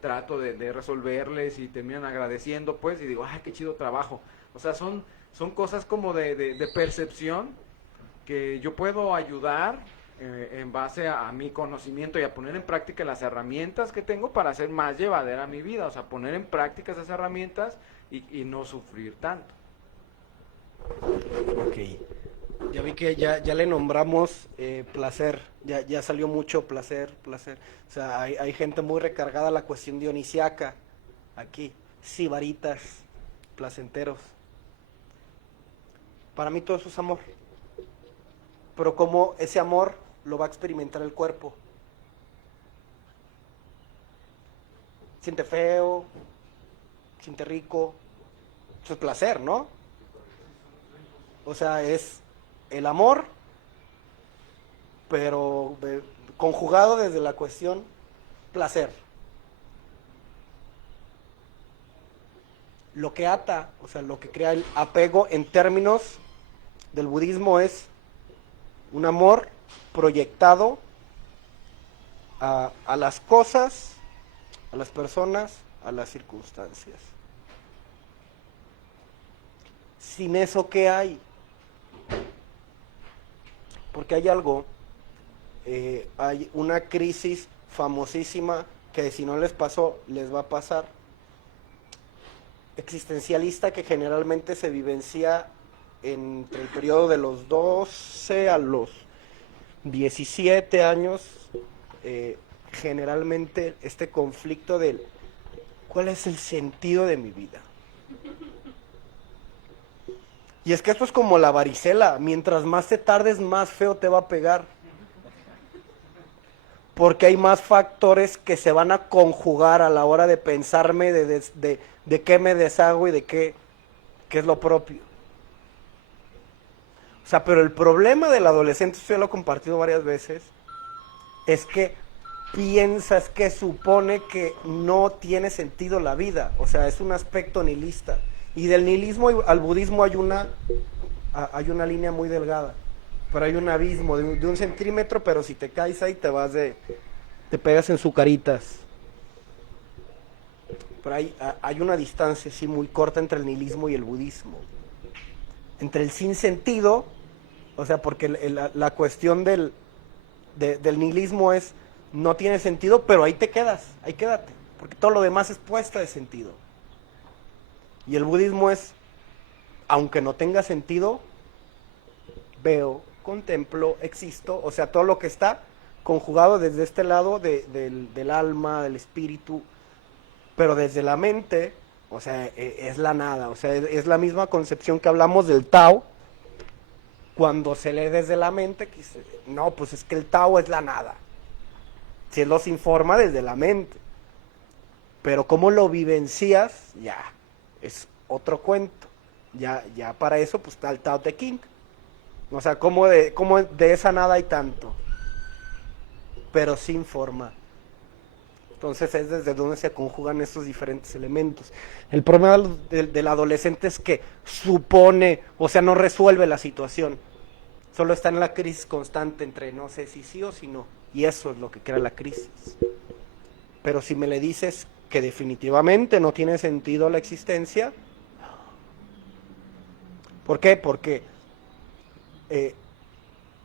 trato de resolverles y terminan agradeciendo, pues, y digo, ay, qué chido trabajo. O sea, son cosas como de percepción que yo puedo ayudar en base a mi conocimiento y a poner en práctica las herramientas que tengo para hacer más llevadera mi vida, o sea, poner en práctica esas herramientas y no sufrir tanto. Ok. Ya vi que ya le nombramos placer, ya salió mucho placer. O sea, hay gente muy recargada a la cuestión dionisiaca aquí, sibaritas, placenteros. Para mí todo eso es amor. Pero cómo ese amor lo va a experimentar el cuerpo. Siente feo, siente rico, eso es placer, ¿no? O sea, es el amor, pero conjugado desde la cuestión placer. Lo que ata, o sea, lo que crea el apego en términos del budismo es un amor proyectado a las cosas, a las personas, a las circunstancias. Sin eso, ¿qué hay? Porque hay algo, hay una crisis famosísima que si no les pasó, les va a pasar, existencialista, que generalmente se vivencia entre el periodo de los 12 a los 17 años, generalmente este conflicto del ¿cuál es el sentido de mi vida? Y es que esto es como la varicela, mientras más te tardes, más feo te va a pegar. Porque hay más factores que se van a conjugar a la hora de pensarme de qué me deshago y de qué es lo propio. O sea, pero el problema del adolescente, esto ya lo he compartido varias veces, es que piensas que supone que no tiene sentido la vida. O sea, es un aspecto nihilista. Y del nihilismo al budismo hay una línea muy delgada, pero hay un abismo de un centímetro, pero si te caes ahí te pegas en sucaritas. Pero hay una distancia sí muy corta entre el nihilismo y el budismo. Entre el sinsentido, o sea, porque la cuestión del nihilismo es no tiene sentido, pero ahí te quedas, ahí quédate, porque todo lo demás es puesta de sentido. Y el budismo es, aunque no tenga sentido, veo, contemplo, existo, o sea, todo lo que está conjugado desde este lado del alma, del espíritu, pero desde la mente, o sea, es la nada, o sea, es la misma concepción que hablamos del Tao, cuando se lee desde la mente, que no, pues es que el Tao es la nada, si él los informa desde la mente, pero cómo lo vivencias, ya, es otro cuento. Ya para eso pues está el Tao Te Ching. O sea, como de esa nada hay tanto, pero sin forma. Entonces es desde donde se conjugan estos diferentes elementos. El problema del adolescente es que supone, o sea, no resuelve la situación. Solo está en la crisis constante entre no sé si sí o si no. Y eso es lo que crea la crisis. Pero si me le dices que definitivamente no tiene sentido la existencia, ¿por qué? Porque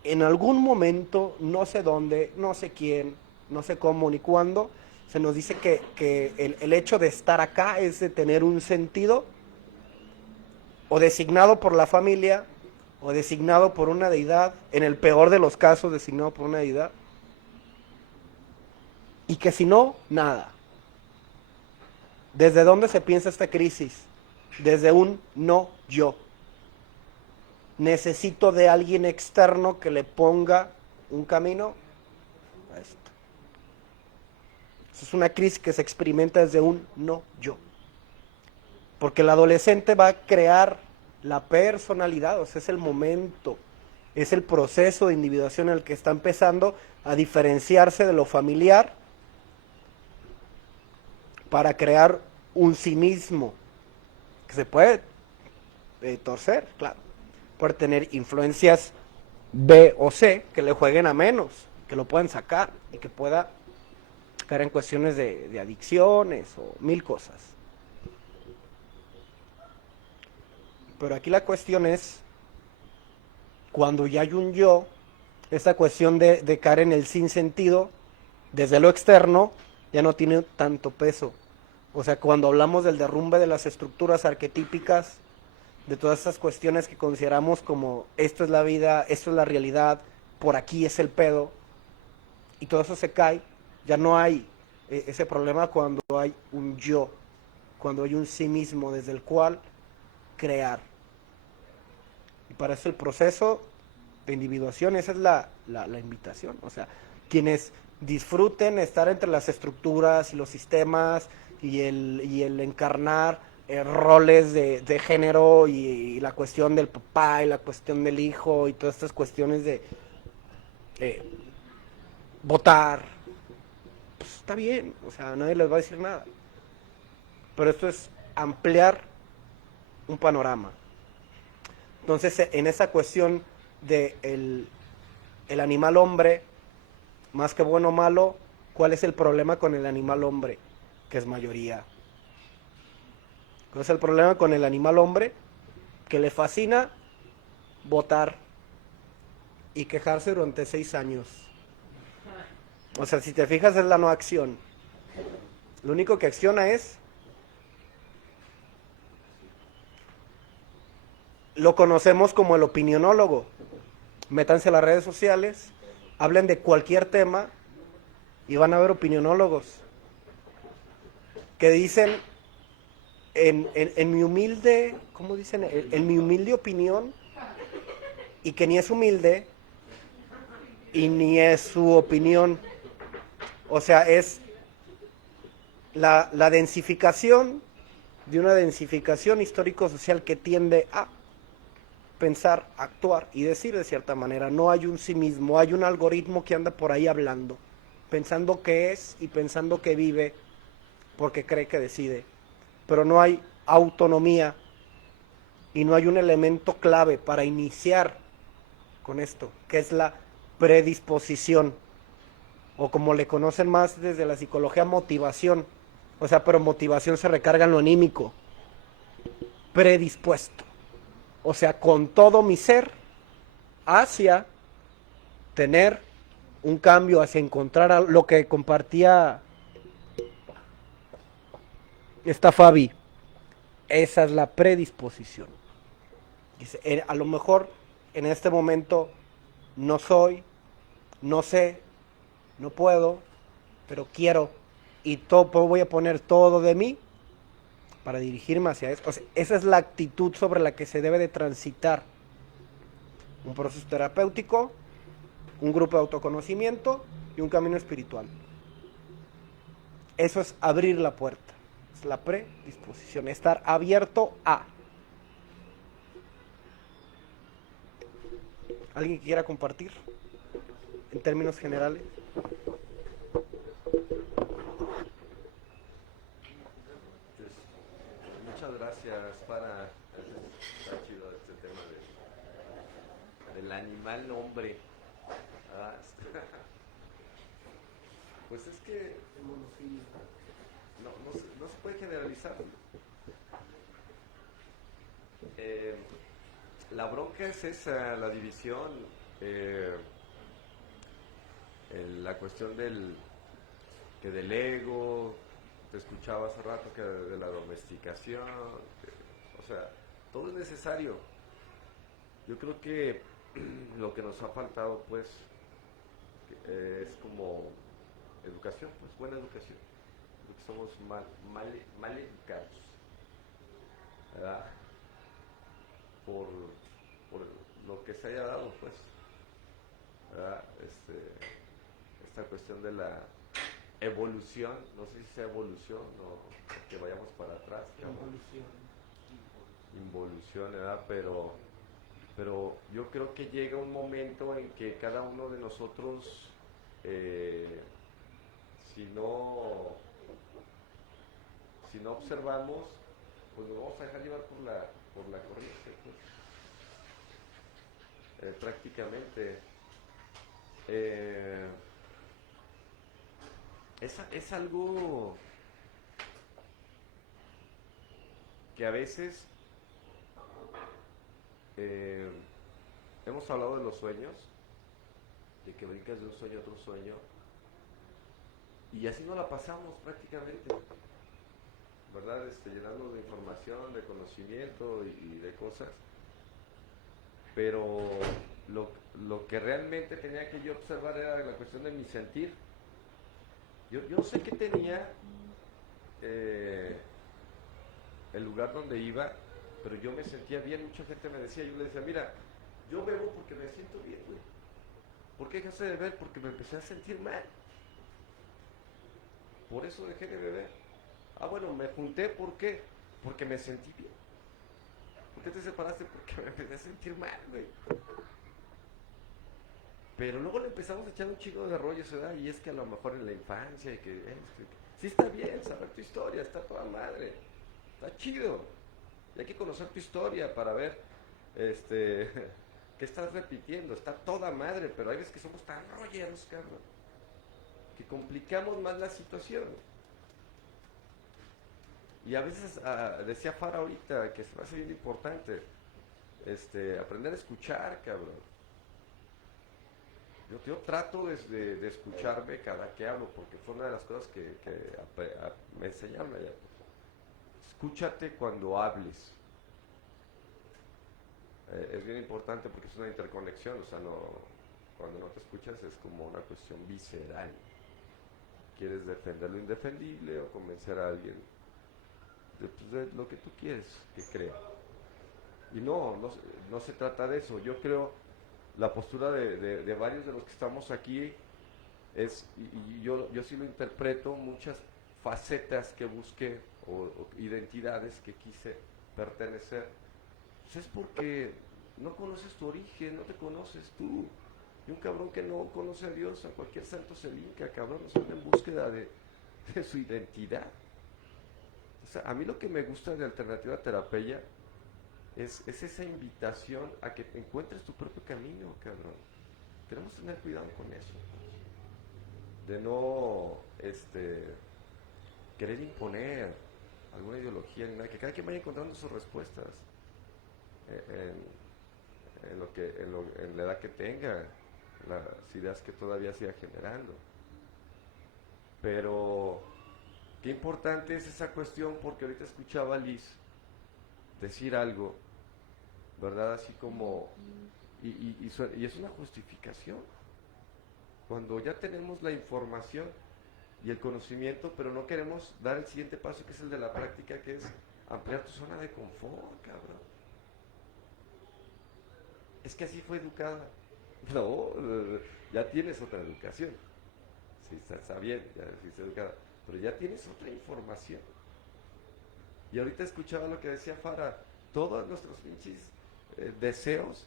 en algún momento, no sé dónde, no sé quién, no sé cómo ni cuándo, se nos dice que el hecho de estar acá es de tener un sentido, o designado por la familia, o designado por una deidad, en el peor de los casos designado por una deidad, y que si no, nada. ¿Desde dónde se piensa esta crisis? Desde un no yo. Necesito de alguien externo que le ponga un camino a esto. Es una crisis que se experimenta desde un no yo. Porque el adolescente va a crear la personalidad, o sea, es el momento, es el proceso de individuación en el que está empezando a diferenciarse de lo familiar para crear un sí mismo, que se puede torcer, claro. Puede tener influencias B o C que le jueguen a menos, que lo puedan sacar y que pueda caer en cuestiones de adicciones o mil cosas. Pero aquí la cuestión es, cuando ya hay un yo, esta cuestión de caer en el sinsentido, desde lo externo, ya no tiene tanto peso. O sea, cuando hablamos del derrumbe de las estructuras arquetípicas, de todas estas cuestiones que consideramos como esto es la vida, esto es la realidad, por aquí es el pedo, y todo eso se cae, ya no hay ese problema cuando hay un yo, cuando hay un sí mismo desde el cual crear. Y para eso el proceso de individuación, esa es la invitación. O sea, quienes disfruten estar entre las estructuras y los sistemas y el encarnar roles de género y la cuestión del papá y la cuestión del hijo y todas estas cuestiones de votar, pues está bien, o sea, nadie les va a decir nada. Pero esto es ampliar un panorama. Entonces, en esa cuestión de el animal hombre, más que bueno o malo, ¿cuál es el problema con el animal hombre? Que es mayoría. ¿Cuál es el problema con el animal hombre? Que le fascina votar y quejarse durante 6 años. O sea, si te fijas, es la no acción. Lo único que acciona es... Lo conocemos como el opinionólogo. Métanse a las redes sociales, hablen de cualquier tema y van a ver opinionólogos que dicen en mi humilde, ¿cómo dicen? En mi humilde opinión, y que ni es humilde y ni es su opinión. O sea, es la densificación de una densificación histórico-social que tiende a pensar, actuar y decir de cierta manera. No hay un sí mismo, hay un algoritmo que anda por ahí hablando, pensando que es y pensando que vive porque cree que decide. Pero no hay autonomía y no hay un elemento clave para iniciar con esto, que es la predisposición, o como le conocen más desde la psicología, motivación. O sea, pero motivación se recarga en lo anímico. Predispuesto. O sea, con todo mi ser hacia tener un cambio, hacia encontrar lo que compartía esta Fabi. Esa es la predisposición. Dice, a lo mejor en este momento no soy, no sé, no puedo, pero quiero, y voy a poner todo de mí para dirigirme hacia eso. O sea, esa es la actitud sobre la que se debe de transitar un proceso terapéutico, un grupo de autoconocimiento y un camino espiritual. Eso es abrir la puerta. es la predisposición, estar abierto a. ¿Alguien que quiera compartir? En términos generales. Pues, muchas gracias para está chido este tema del animal hombre. Ah, pues es que no se puede generalizar. La bronca es esa, la división, la cuestión del ego. Te escuchaba hace rato que de la domesticación, o sea, todo es necesario. Yo creo que lo que nos ha faltado, pues, es como educación, pues, buena educación. Porque somos mal educados, ¿verdad? Por lo que se haya dado, pues, ¿verdad? Esta cuestión de la evolución, no sé si sea evolución o que vayamos para atrás. Involución, ¿verdad? Pero yo creo que llega un momento en que cada uno de nosotros, si no observamos, pues nos vamos a dejar llevar por la corriente, pues. Prácticamente. Es algo que a veces hemos hablado de los sueños, de que brincas de un sueño a otro sueño, y así no la pasamos prácticamente, ¿verdad? Llenando de información, de conocimiento y de cosas, pero lo que realmente tenía que yo observar era la cuestión de mi sentir. Yo no sé qué tenía el lugar donde iba, pero yo me sentía bien. Mucha gente me decía, yo le decía, mira, yo bebo porque me siento bien, güey. ¿Por qué dejé de beber? Porque me empecé a sentir mal. Por eso dejé de beber. Ah, bueno, me junté, ¿por qué? Porque me sentí bien. ¿Por qué te separaste? Porque me empecé a sentir mal, güey. Pero luego le empezamos a echar un chingo de rollos, ¿verdad? Y es que a lo mejor en la infancia, y que sí está bien saber tu historia, está toda madre, está chido. Y hay que conocer tu historia para ver qué estás repitiendo, está toda madre, pero hay veces que somos tan rolleros, cabrón, que complicamos más la situación. Y a veces, decía Fara ahorita, que se me hace bien importante, aprender a escuchar, cabrón. Yo trato de escucharme cada que hablo, porque fue una de las cosas que me enseñaron allá. Escúchate cuando hables. Es bien importante porque es una interconexión, o sea, cuando no te escuchas es como una cuestión visceral. Quieres defender lo indefendible o convencer a alguien de lo que tú quieres que crea. Y no se trata de eso. Yo creo la postura de varios de los que estamos aquí es, y yo sí lo interpreto, muchas facetas que busqué o identidades que quise pertenecer, pues es porque no conoces tu origen, no te conoces tú. Y un cabrón que no conoce a Dios, a cualquier santo se linka, cabrón, no está en búsqueda de su identidad. O sea, a mí lo que me gusta de Alternativa Terapia es esa invitación a que encuentres tu propio camino, cabrón. Tenemos que tener cuidado con eso. De no querer imponer alguna ideología ni nada, que cada quien vaya encontrando sus respuestas en la edad que tenga, las ideas que todavía siga generando. Pero qué importante es esa cuestión, porque ahorita escuchaba a Liz decir algo, ¿verdad? Así como, y es una justificación. Cuando ya tenemos la información y el conocimiento, pero no queremos dar el siguiente paso, que es el de la práctica, que es ampliar tu zona de confort, cabrón. Es que así fue educada. No, ya tienes otra educación. Sí, está bien, ya fuiste educada, pero ya tienes otra información. Y ahorita escuchaba lo que decía Fara, todos nuestros pinches deseos,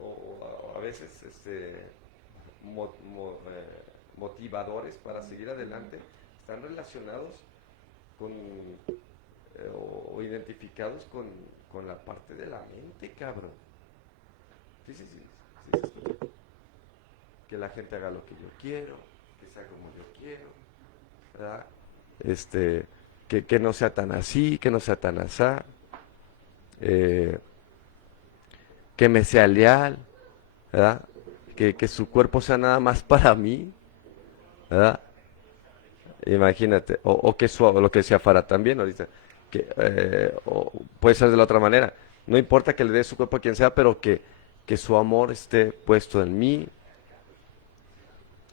o a veces motivadores para seguir adelante, están relacionados con, o identificados con la parte de la mente, cabrón. Sí, sí, sí, sí, se escucha. Que la gente haga lo que yo quiero, que sea como yo quiero, ¿verdad? Que no sea tan así, que no sea tan asá, que me sea leal, ¿verdad? Que su cuerpo sea nada más para mí, ¿verdad? Imagínate, o que lo que decía Farah también ahorita, o puede ser de la otra manera, no importa que le dé su cuerpo a quien sea, pero que su amor esté puesto en mí.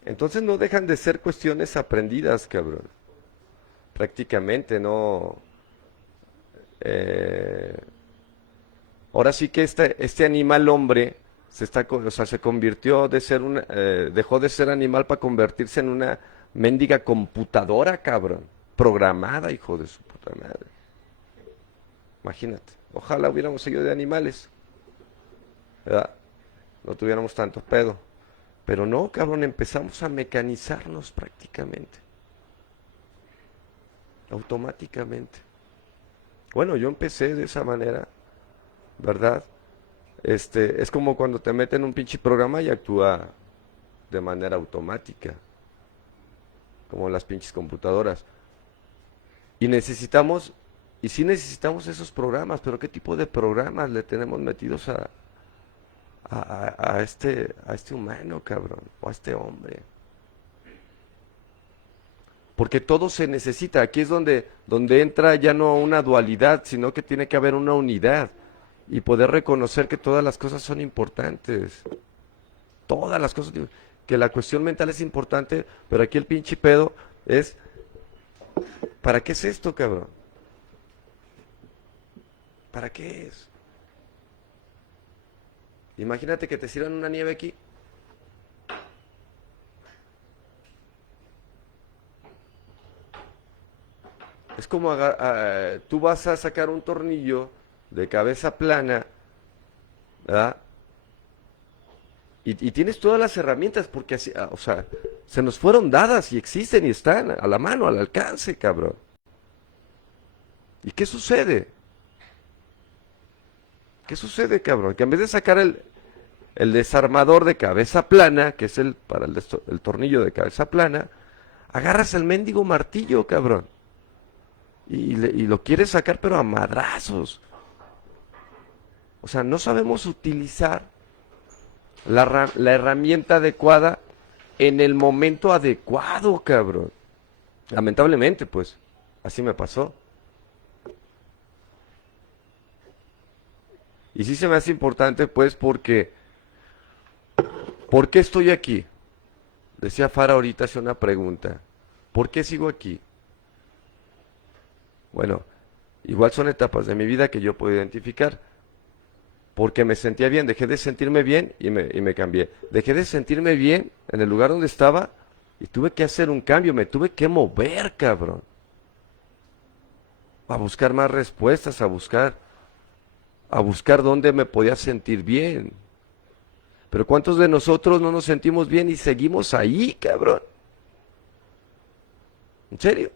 Entonces no dejan de ser cuestiones aprendidas, cabrón. Prácticamente, ¿no? Ahora sí que este animal hombre se convirtió de ser dejó de ser animal para convertirse en una mendiga computadora, cabrón. Programada, hijo de su puta madre. Imagínate. Ojalá hubiéramos seguido de animales, ¿verdad? No tuviéramos tanto pedo. Pero no, cabrón, empezamos a mecanizarnos prácticamente. Automáticamente. Bueno, yo empecé de esa manera, ¿verdad? Es como cuando te meten un pinche programa y actúa de manera automática, como las pinches computadoras. Y sí necesitamos esos programas, pero ¿qué tipo de programas le tenemos metidos a este humano, cabrón, o a este hombre? Porque todo se necesita. Aquí es donde entra ya no una dualidad, sino que tiene que haber una unidad y poder reconocer que todas las cosas son importantes. Todas las cosas, que la cuestión mental es importante, pero aquí el pinche pedo es, ¿para qué es esto, cabrón? ¿Para qué es? Imagínate que te sirvan una nieve aquí. Es como tú vas a sacar un tornillo de cabeza plana, ¿verdad? Y tienes todas las herramientas porque así, o sea, se nos fueron dadas y existen y están a la mano, al alcance, cabrón. ¿Y qué sucede? ¿Qué sucede, cabrón? Que en vez de sacar el desarmador de cabeza plana, que es para el tornillo de cabeza plana, agarras el mendigo martillo, cabrón. Y lo quieres sacar, pero a madrazos. O sea, no sabemos utilizar la herramienta adecuada en el momento adecuado, cabrón. Lamentablemente, pues, así me pasó. Y sí se me hace importante, pues, porque ¿por qué estoy aquí? Decía Farah ahorita, hace una pregunta. ¿Por qué sigo aquí? Bueno, igual son etapas de mi vida que yo puedo identificar. Porque me sentía bien, dejé de sentirme bien y me cambié. Dejé de sentirme bien en el lugar donde estaba y tuve que hacer un cambio, me tuve que mover, cabrón. A buscar más respuestas, a buscar dónde me podía sentir bien. Pero ¿cuántos de nosotros no nos sentimos bien y seguimos ahí, cabrón? ¿En serio?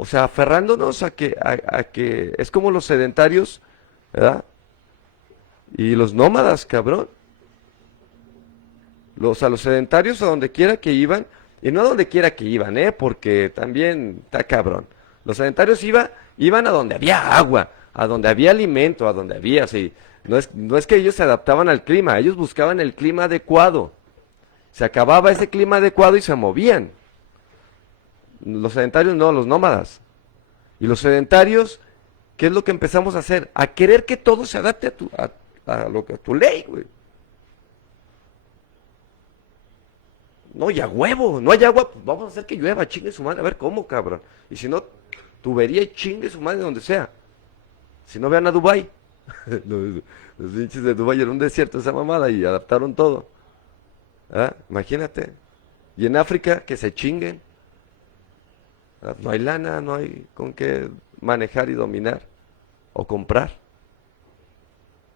O sea, aferrándonos a que es como los sedentarios, ¿verdad? Y los nómadas, cabrón. Los sedentarios a donde quiera que iban, y no a donde quiera que iban, porque también está cabrón. Los sedentarios iban a donde había agua, a donde había alimento, a donde había, sí. No es que ellos se adaptaban al clima, ellos buscaban el clima adecuado. Se acababa ese clima adecuado y se movían. Los sedentarios no, los nómadas. Y los sedentarios, ¿qué es lo que empezamos a hacer? A querer que todo se adapte a tu ley, güey. No, y a huevo, no hay agua, pues vamos a hacer que llueva, chingue su madre, a ver cómo, cabrón. Y si no, tubería y chingue su madre donde sea. Si no, vean a Dubái. Los pinches de Dubái era un desierto esa mamada y adaptaron todo. ¿Ah? Imagínate. Y en África, que se chinguen. ¿verdad? No hay lana, no hay con qué manejar y dominar o comprar.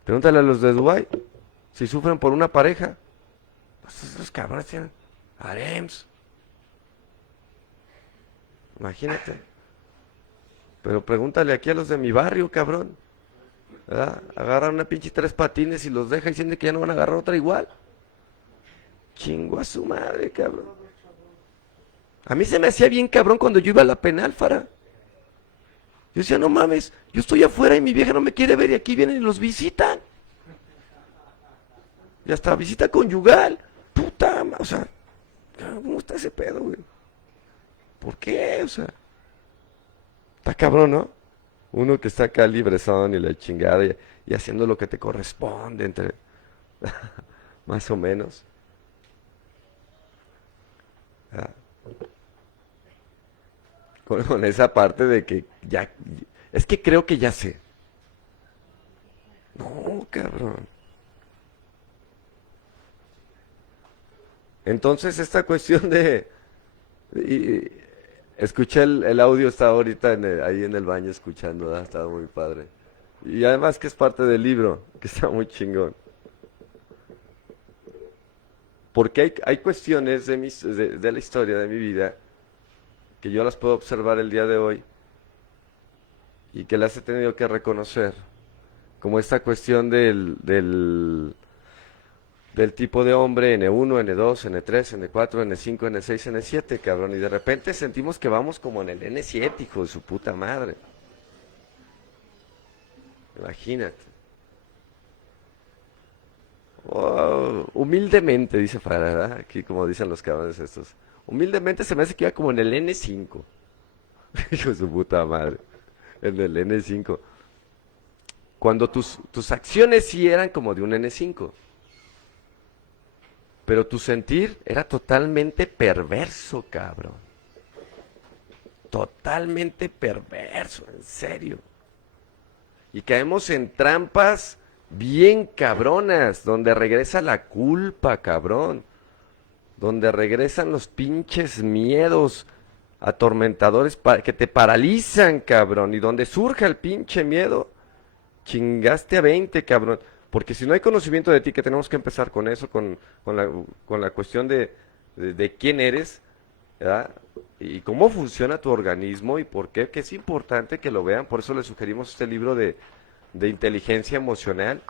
Pregúntale a los de Dubái si sufren por una pareja. Pues esos cabrones tienen harems. Imagínate. Pero pregúntale aquí a los de mi barrio, cabrón. ¿Verdad? Agarran una pinche 3 patines y los deja diciendo que ya no van a agarrar otra igual. Chingo a su madre, cabrón. A mí se me hacía bien cabrón cuando yo iba a la Penálfara. Yo decía, no mames, yo estoy afuera y mi vieja no me quiere ver y aquí vienen y los visitan. Y hasta visita conyugal. Puta, o sea, ¿cómo está ese pedo, güey? ¿Por qué? O sea, está cabrón, ¿no? Uno que está acá librezón y la chingada y haciendo lo que te corresponde entre más o menos. Ah. Con esa parte de que ya, es que creo que ya sé. No, cabrón. Entonces esta cuestión escuché el audio, estaba ahorita ahí en el baño escuchando, ¿verdad? Estaba muy padre. Y además que es parte del libro, que está muy chingón. Porque hay cuestiones de la historia de mi vida que yo las puedo observar el día de hoy y que las he tenido que reconocer, como esta cuestión del tipo de hombre N1, N2, N3, N4, N5, N6, N7, cabrón, y de repente sentimos que vamos como en el N7, hijo de su puta madre. Imagínate. Oh, humildemente, dice Farah, ¿verdad? Aquí como dicen los cabrones estos. Humildemente se me hace que iba como en el N5. Hijo de su puta madre. En el N5. Cuando tus acciones sí eran como de un N5. Pero tu sentir era totalmente perverso, cabrón. Totalmente perverso, en serio. Y caemos en trampas bien cabronas, donde regresa la culpa, cabrón. Donde regresan los pinches miedos atormentadores que te paralizan, cabrón. Y donde surja el pinche miedo, chingaste a 20, cabrón. Porque si no hay conocimiento de ti, que tenemos que empezar con eso, con la cuestión de quién eres, ¿verdad? Y cómo funciona tu organismo y por qué, que es importante que lo vean. Por eso les sugerimos este libro de inteligencia emocional,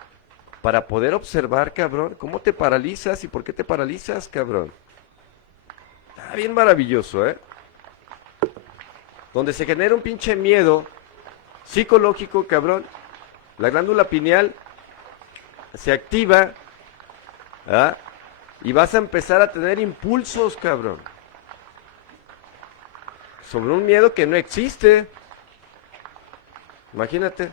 para poder observar, cabrón, cómo te paralizas y por qué te paralizas, cabrón. Está bien maravilloso, ¿eh? Donde se genera un pinche miedo psicológico, cabrón, la glándula pineal se activa, ¿verdad? Y vas a empezar a tener impulsos, cabrón, sobre un miedo que no existe. Imagínate.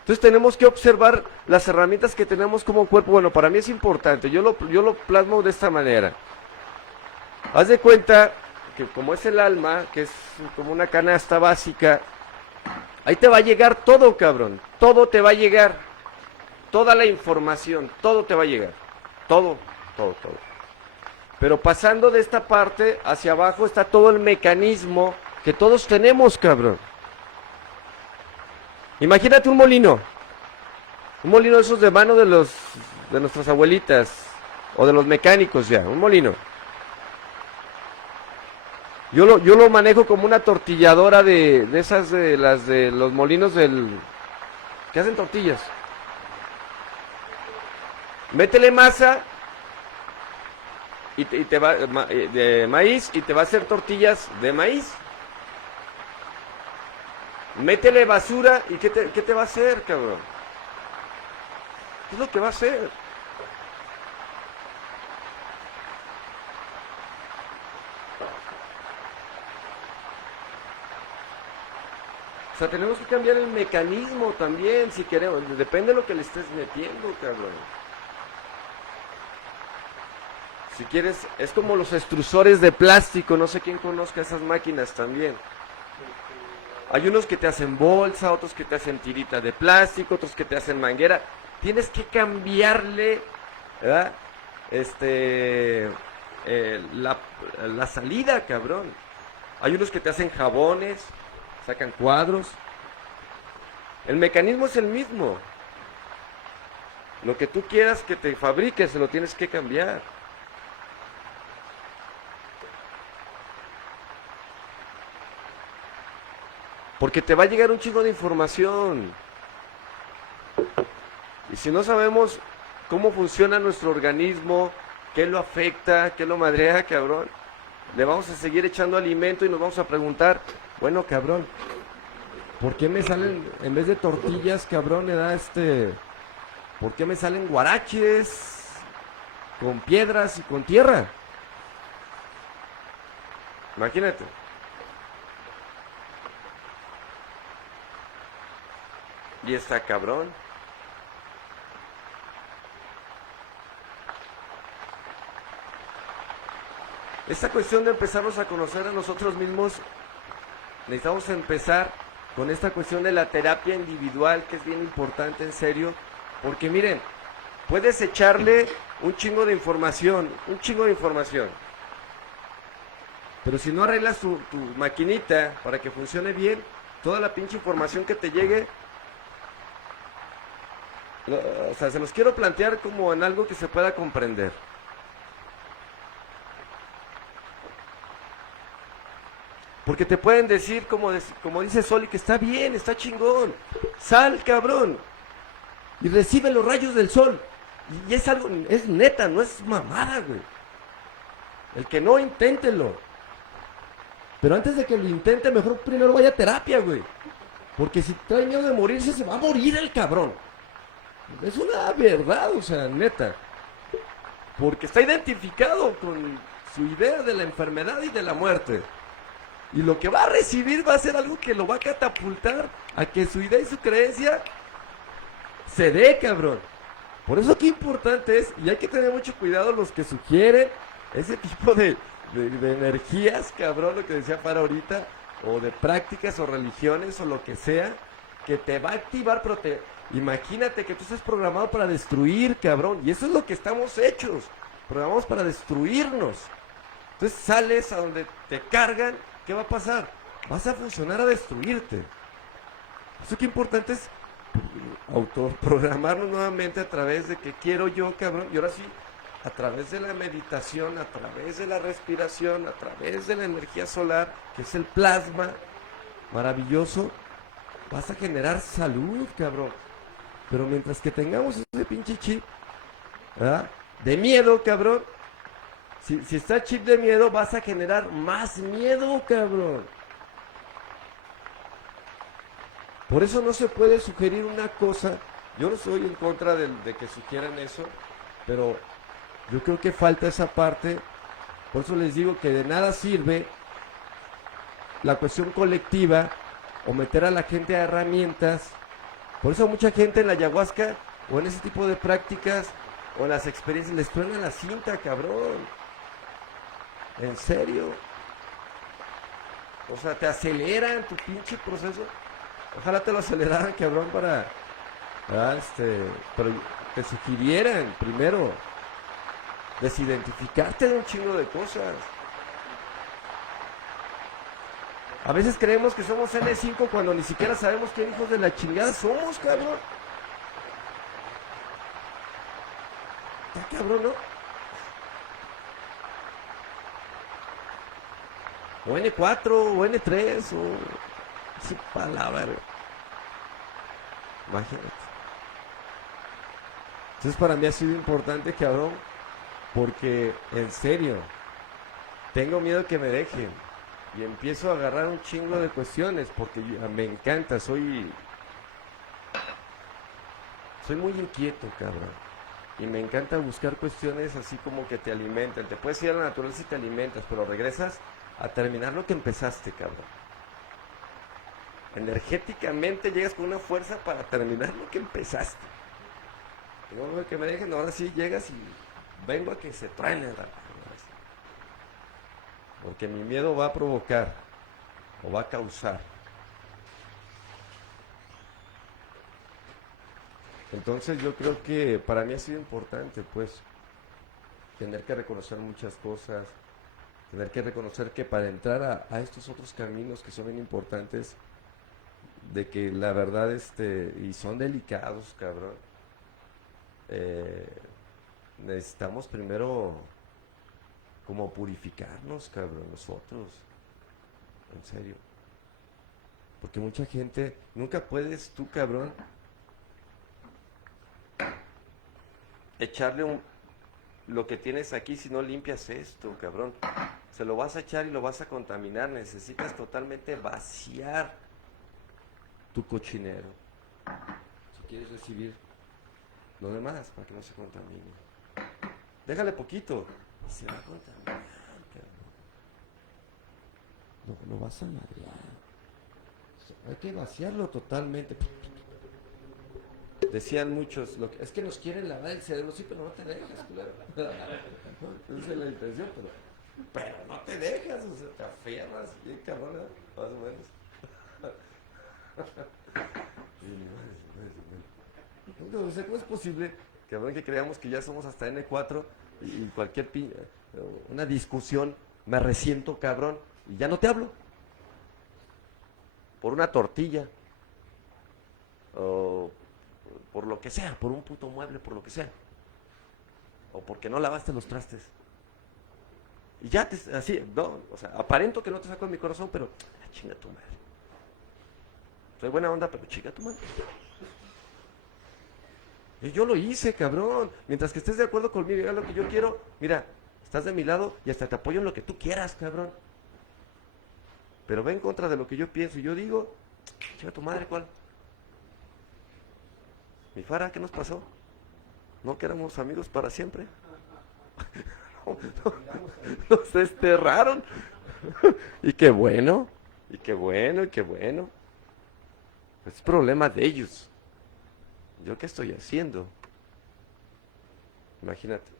Entonces tenemos que observar las herramientas que tenemos como cuerpo. Bueno, para mí es importante, yo lo plasmo de esta manera. Haz de cuenta que como es el alma, que es como una canasta básica, ahí te va a llegar todo, cabrón. Todo te va a llegar. Toda la información, todo te va a llegar. Todo. Pero pasando de esta parte hacia abajo está todo el mecanismo que todos tenemos, cabrón. Imagínate un molino de esos de mano de nuestras abuelitas, o de los mecánicos ya, un molino. Yo lo manejo como una tortilladora de esas de las de los molinos que hacen tortillas. Métele masa y te va de maíz y te va a hacer tortillas de maíz. Métele basura y ¿qué te va a hacer, cabrón? ¿Qué es lo que va a hacer? O sea, tenemos que cambiar el mecanismo también, si queremos. Depende de lo que le estés metiendo, cabrón. Si quieres, es como los extrusores de plástico, no sé quién conozca esas máquinas también. Hay unos que te hacen bolsa, otros que te hacen tirita de plástico, otros que te hacen manguera. Tienes que cambiarle, ¿verdad? la salida, cabrón. Hay unos que te hacen jabones, sacan cuadros. El mecanismo es el mismo. Lo que tú quieras que te fabrique, se lo tienes que cambiar. Porque te va a llegar un chingo de información. Y si no sabemos cómo funciona nuestro organismo, qué lo afecta, qué lo madrea, cabrón, le vamos a seguir echando alimento y nos vamos a preguntar, bueno, cabrón, ¿por qué me salen, en vez de tortillas, cabrón, me da ¿por qué me salen guaraches con piedras y con tierra? Imagínate. Y está cabrón. Esta cuestión de empezarnos a conocer a nosotros mismos, necesitamos empezar con esta cuestión de la terapia individual, que es bien importante, en serio, porque miren, puedes echarle un chingo de información, pero si no arreglas tu maquinita para que funcione bien, toda la pinche información que te llegue, o sea, se los quiero plantear como en algo que se pueda comprender. Porque te pueden decir, como dice Soli, que está bien, está chingón. Sal, cabrón. Y recibe los rayos del sol. Y es algo, es neta, no es mamada, güey. El que no, inténtelo. Pero antes de que lo intente, mejor primero vaya a terapia, güey. Porque si trae miedo de morirse, se va a morir el cabrón. Es una verdad, o sea, neta. Porque está identificado con su idea de la enfermedad y de la muerte. Y lo que va a recibir va a ser algo que lo va a catapultar a que su idea y su creencia se dé, cabrón. Por eso qué importante es, y hay que tener mucho cuidado los que sugieren ese tipo de energías, cabrón, lo que decía para ahorita, o de prácticas o religiones o lo que sea, que te va a activar, pero imagínate que tú estás programado para destruir, cabrón, y eso es lo que estamos hechos, programados para destruirnos. Entonces sales a donde te cargan, ¿qué va a pasar? Vas a funcionar a destruirte. Eso qué importante es autoprogramarnos nuevamente a través de que quiero yo, cabrón, y ahora sí, a través de la meditación, a través de la respiración, a través de la energía solar, que es el plasma maravilloso, vas a generar salud, cabrón. Pero mientras que tengamos ese pinche chip, ¿verdad?, de miedo, cabrón, si está chip de miedo, vas a generar más miedo, cabrón. Por eso no se puede sugerir una cosa. Yo no estoy en contra de que sugieran eso, pero yo creo que falta esa parte. Por eso les digo que de nada sirve la cuestión colectiva o meter a la gente a herramientas. Por eso mucha gente en la ayahuasca o en ese tipo de prácticas o en las experiencias les truena la cinta, cabrón. ¿En serio? O sea, te aceleran tu pinche proceso. Ojalá te lo aceleraran, cabrón, para... pero te sugirieran primero desidentificarte de un chingo de cosas. A veces creemos que somos N5 cuando ni siquiera sabemos qué hijos de la chingada somos, cabrón. Está cabrón, ¿no? O N4, o N3, o... Esa palabra, imagínate. Entonces para mí ha sido importante, cabrón, porque en serio, tengo miedo que me dejen. Y empiezo a agarrar un chingo de cuestiones, porque me encanta, soy muy inquieto, cabrón. Y me encanta buscar cuestiones así como que te alimentan. Te puedes ir a la naturaleza y te alimentas, pero regresas a terminar lo que empezaste, cabrón. Energéticamente llegas con una fuerza para terminar lo que empezaste. Y no que me dejen, ahora sí llegas y vengo a que se truene la... Porque mi miedo va a provocar o va a causar. Entonces yo creo que para mí ha sido importante, pues, tener que reconocer muchas cosas, tener que reconocer que para entrar a estos otros caminos que son bien importantes, de que la verdad, y son delicados, cabrón, necesitamos primero como purificarnos, cabrón, nosotros, en serio. Porque mucha gente, nunca puedes tú, cabrón, echarle lo que tienes aquí si no limpias esto, cabrón. Se lo vas a echar y lo vas a contaminar. Necesitas totalmente vaciar tu cochinero si quieres recibir lo demás para que no se contamine. Déjale poquito y se va a contaminar, cabrón. Lo vas a madrear. Hay que vaciarlo totalmente. Decían muchos, es que nos quieren lavar el cerebro, sí, pero no te dejas, culero. Esa es la intención, pero no te dejas, o sea, te aferras, bien cabrón, más o menos. No, o sea, ¿cómo es posible, cabrón, que creamos que ya somos hasta N4 y cualquier una discusión me resiento, cabrón, y ya no te hablo? Por una tortilla, o por lo que sea, por un puto mueble, por lo que sea, o porque no lavaste los trastes. Y ya, así, no, o sea, aparento que no te saco de mi corazón, pero chinga tu madre. Soy buena onda, pero chinga tu madre. Y yo lo hice, cabrón. Mientras que estés de acuerdo conmigo y hagas lo que yo quiero, mira, estás de mi lado y hasta te apoyo en lo que tú quieras, cabrón. Pero ve en contra de lo que yo pienso y yo digo, chinga tu madre, ¿cuál? Mi Fara, ¿qué nos pasó? ¿No que éramos amigos para siempre? Nos desterraron. Y qué bueno, y qué bueno, y qué bueno. Es problema de ellos. ¿Yo qué estoy haciendo? Imagínate.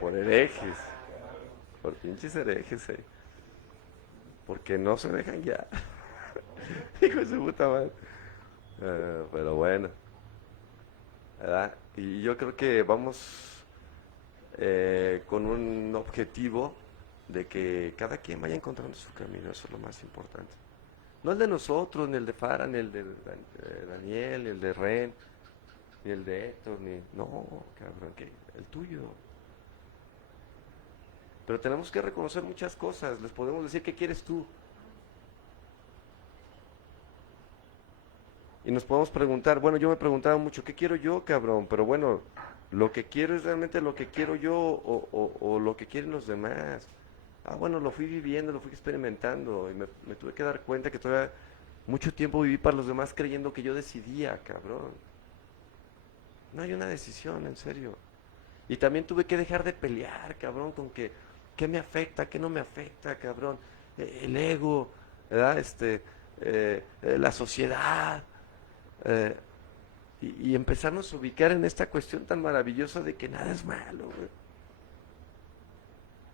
Por herejes. Por pinches herejes, porque no se dejan ya. Hijo de su puta madre. Pero bueno, ¿verdad? Y yo creo que vamos con un objetivo de que cada quien vaya encontrando su camino. Eso es lo más importante. No el de nosotros, ni el de Fara, ni el de Daniel, ni el de Ren, ni el de Héctor, ni... No, cabrón, que el tuyo. Pero tenemos que reconocer muchas cosas. Les podemos decir, ¿qué quieres tú? Y nos podemos preguntar, bueno, yo me preguntaba mucho, ¿qué quiero yo, cabrón? Pero bueno, lo que quiero es realmente lo que quiero yo o lo que quieren los demás. Bueno, lo fui viviendo, lo fui experimentando y me tuve que dar cuenta que todavía mucho tiempo viví para los demás creyendo que yo decidía, cabrón. No hay una decisión, en serio. Y también tuve que dejar de pelear, cabrón, con qué me afecta, qué no me afecta, cabrón. El ego, ¿verdad? La sociedad. Y empezarnos a ubicar en esta cuestión tan maravillosa de que nada es malo, güey.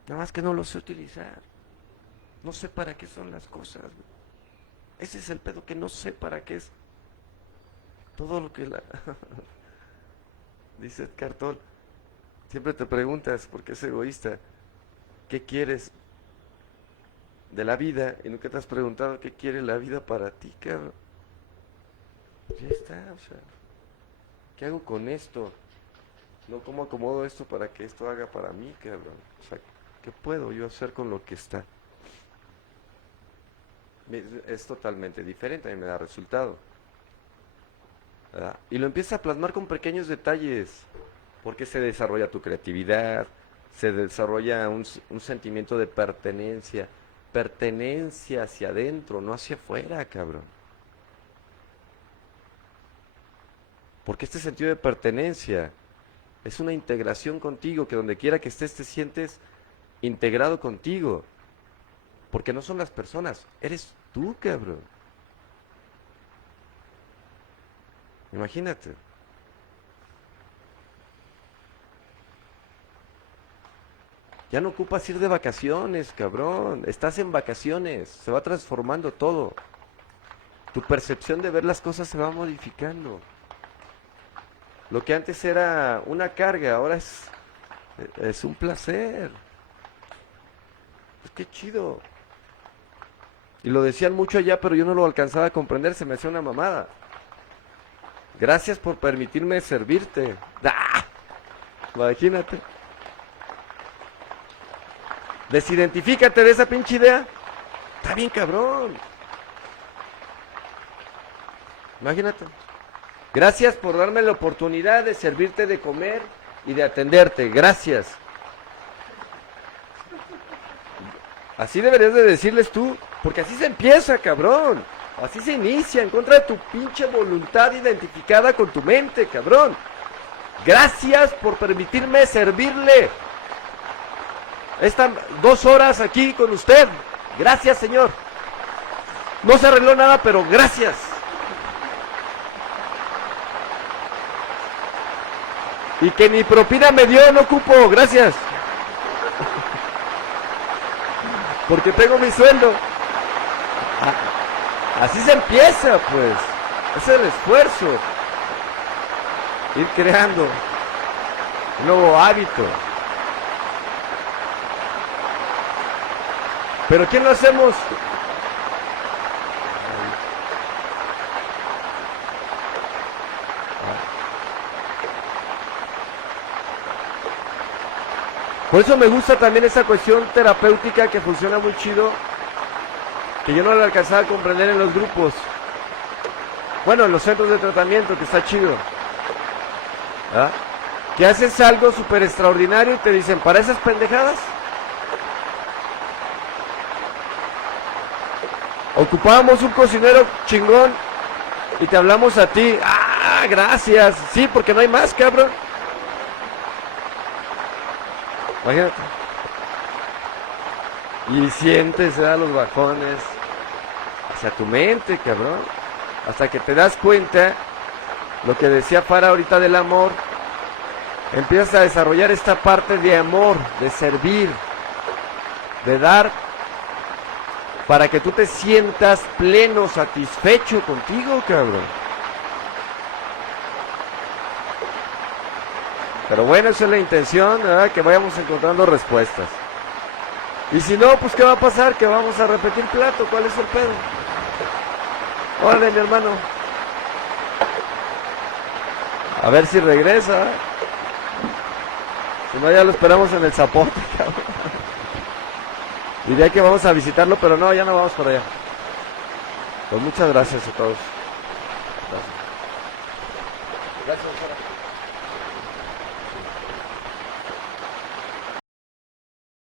Nada más que no lo sé utilizar. No sé para qué son las cosas, güey. Ese es el pedo, que no sé para qué es todo lo que dice Eckhart Tolle. Siempre te preguntas, porque es egoísta, ¿qué quieres de la vida? Y nunca te has preguntado qué quiere la vida para ti, cabrón. Ya está, o sea, ¿qué hago con esto? No, ¿cómo acomodo esto para que esto haga para mí, cabrón? O sea, ¿qué puedo yo hacer con lo que está? Es totalmente diferente, a mí me da resultado, ¿verdad? Y lo empiezas a plasmar con pequeños detalles, porque se desarrolla tu creatividad, se desarrolla un sentimiento de pertenencia hacia adentro, no hacia afuera, cabrón. Porque este sentido de pertenencia es una integración contigo, que donde quiera que estés te sientes integrado contigo. Porque no son las personas, eres tú, cabrón. Imagínate. Ya no ocupas ir de vacaciones, cabrón. Estás en vacaciones, se va transformando todo. Tu percepción de ver las cosas se va modificando. Lo que antes era una carga, ahora es un placer. Pues qué chido. Y lo decían mucho allá, pero yo no lo alcanzaba a comprender, se me hacía una mamada. Gracias por permitirme servirte. ¡Ah! Imagínate. Desidentifícate de esa pinche idea. Está bien cabrón. Imagínate. Gracias por darme la oportunidad de servirte de comer y de atenderte. Gracias. Así deberías de decirles tú, porque así se empieza, cabrón. Así se inicia, en contra de tu pinche voluntad identificada con tu mente, cabrón. Gracias por permitirme servirle. Estas 2 horas aquí con usted. Gracias, señor. No se arregló nada, pero gracias. Y que ni propina me dio, no ocupo, gracias. Porque tengo mi sueldo. Así se empieza, pues. Ese es el esfuerzo. Ir creando un nuevo hábito. Pero ¿quién lo hacemos? Por eso me gusta también esa cuestión terapéutica que funciona muy chido, que yo no la alcanzaba a comprender en los grupos. Bueno, en los centros de tratamiento, que está chido. ¿Ah? Que haces algo súper extraordinario y te dicen, ¿para esas pendejadas? Ocupábamos un cocinero chingón y te hablamos a ti. ¡Ah, gracias! Sí, porque no hay más, cabrón. Imagínate. Y sientes los bajones hacia tu mente, cabrón. Hasta que te das cuenta, lo que decía Farah ahorita del amor, empiezas a desarrollar esta parte de amor, de servir, de dar, para que tú te sientas pleno, satisfecho contigo, cabrón. Pero bueno, esa es la intención, ¿verdad? Que vayamos encontrando respuestas. Y si no, pues ¿qué va a pasar? Que vamos a repetir plato. ¿Cuál es el pedo? Órale, mi hermano. A ver si regresa. Si no, ya lo esperamos en el Zapote, cabrón. Diría que vamos a visitarlo, pero no, ya no vamos por allá. Pues muchas gracias a todos. Gracias. Gracias, doctora.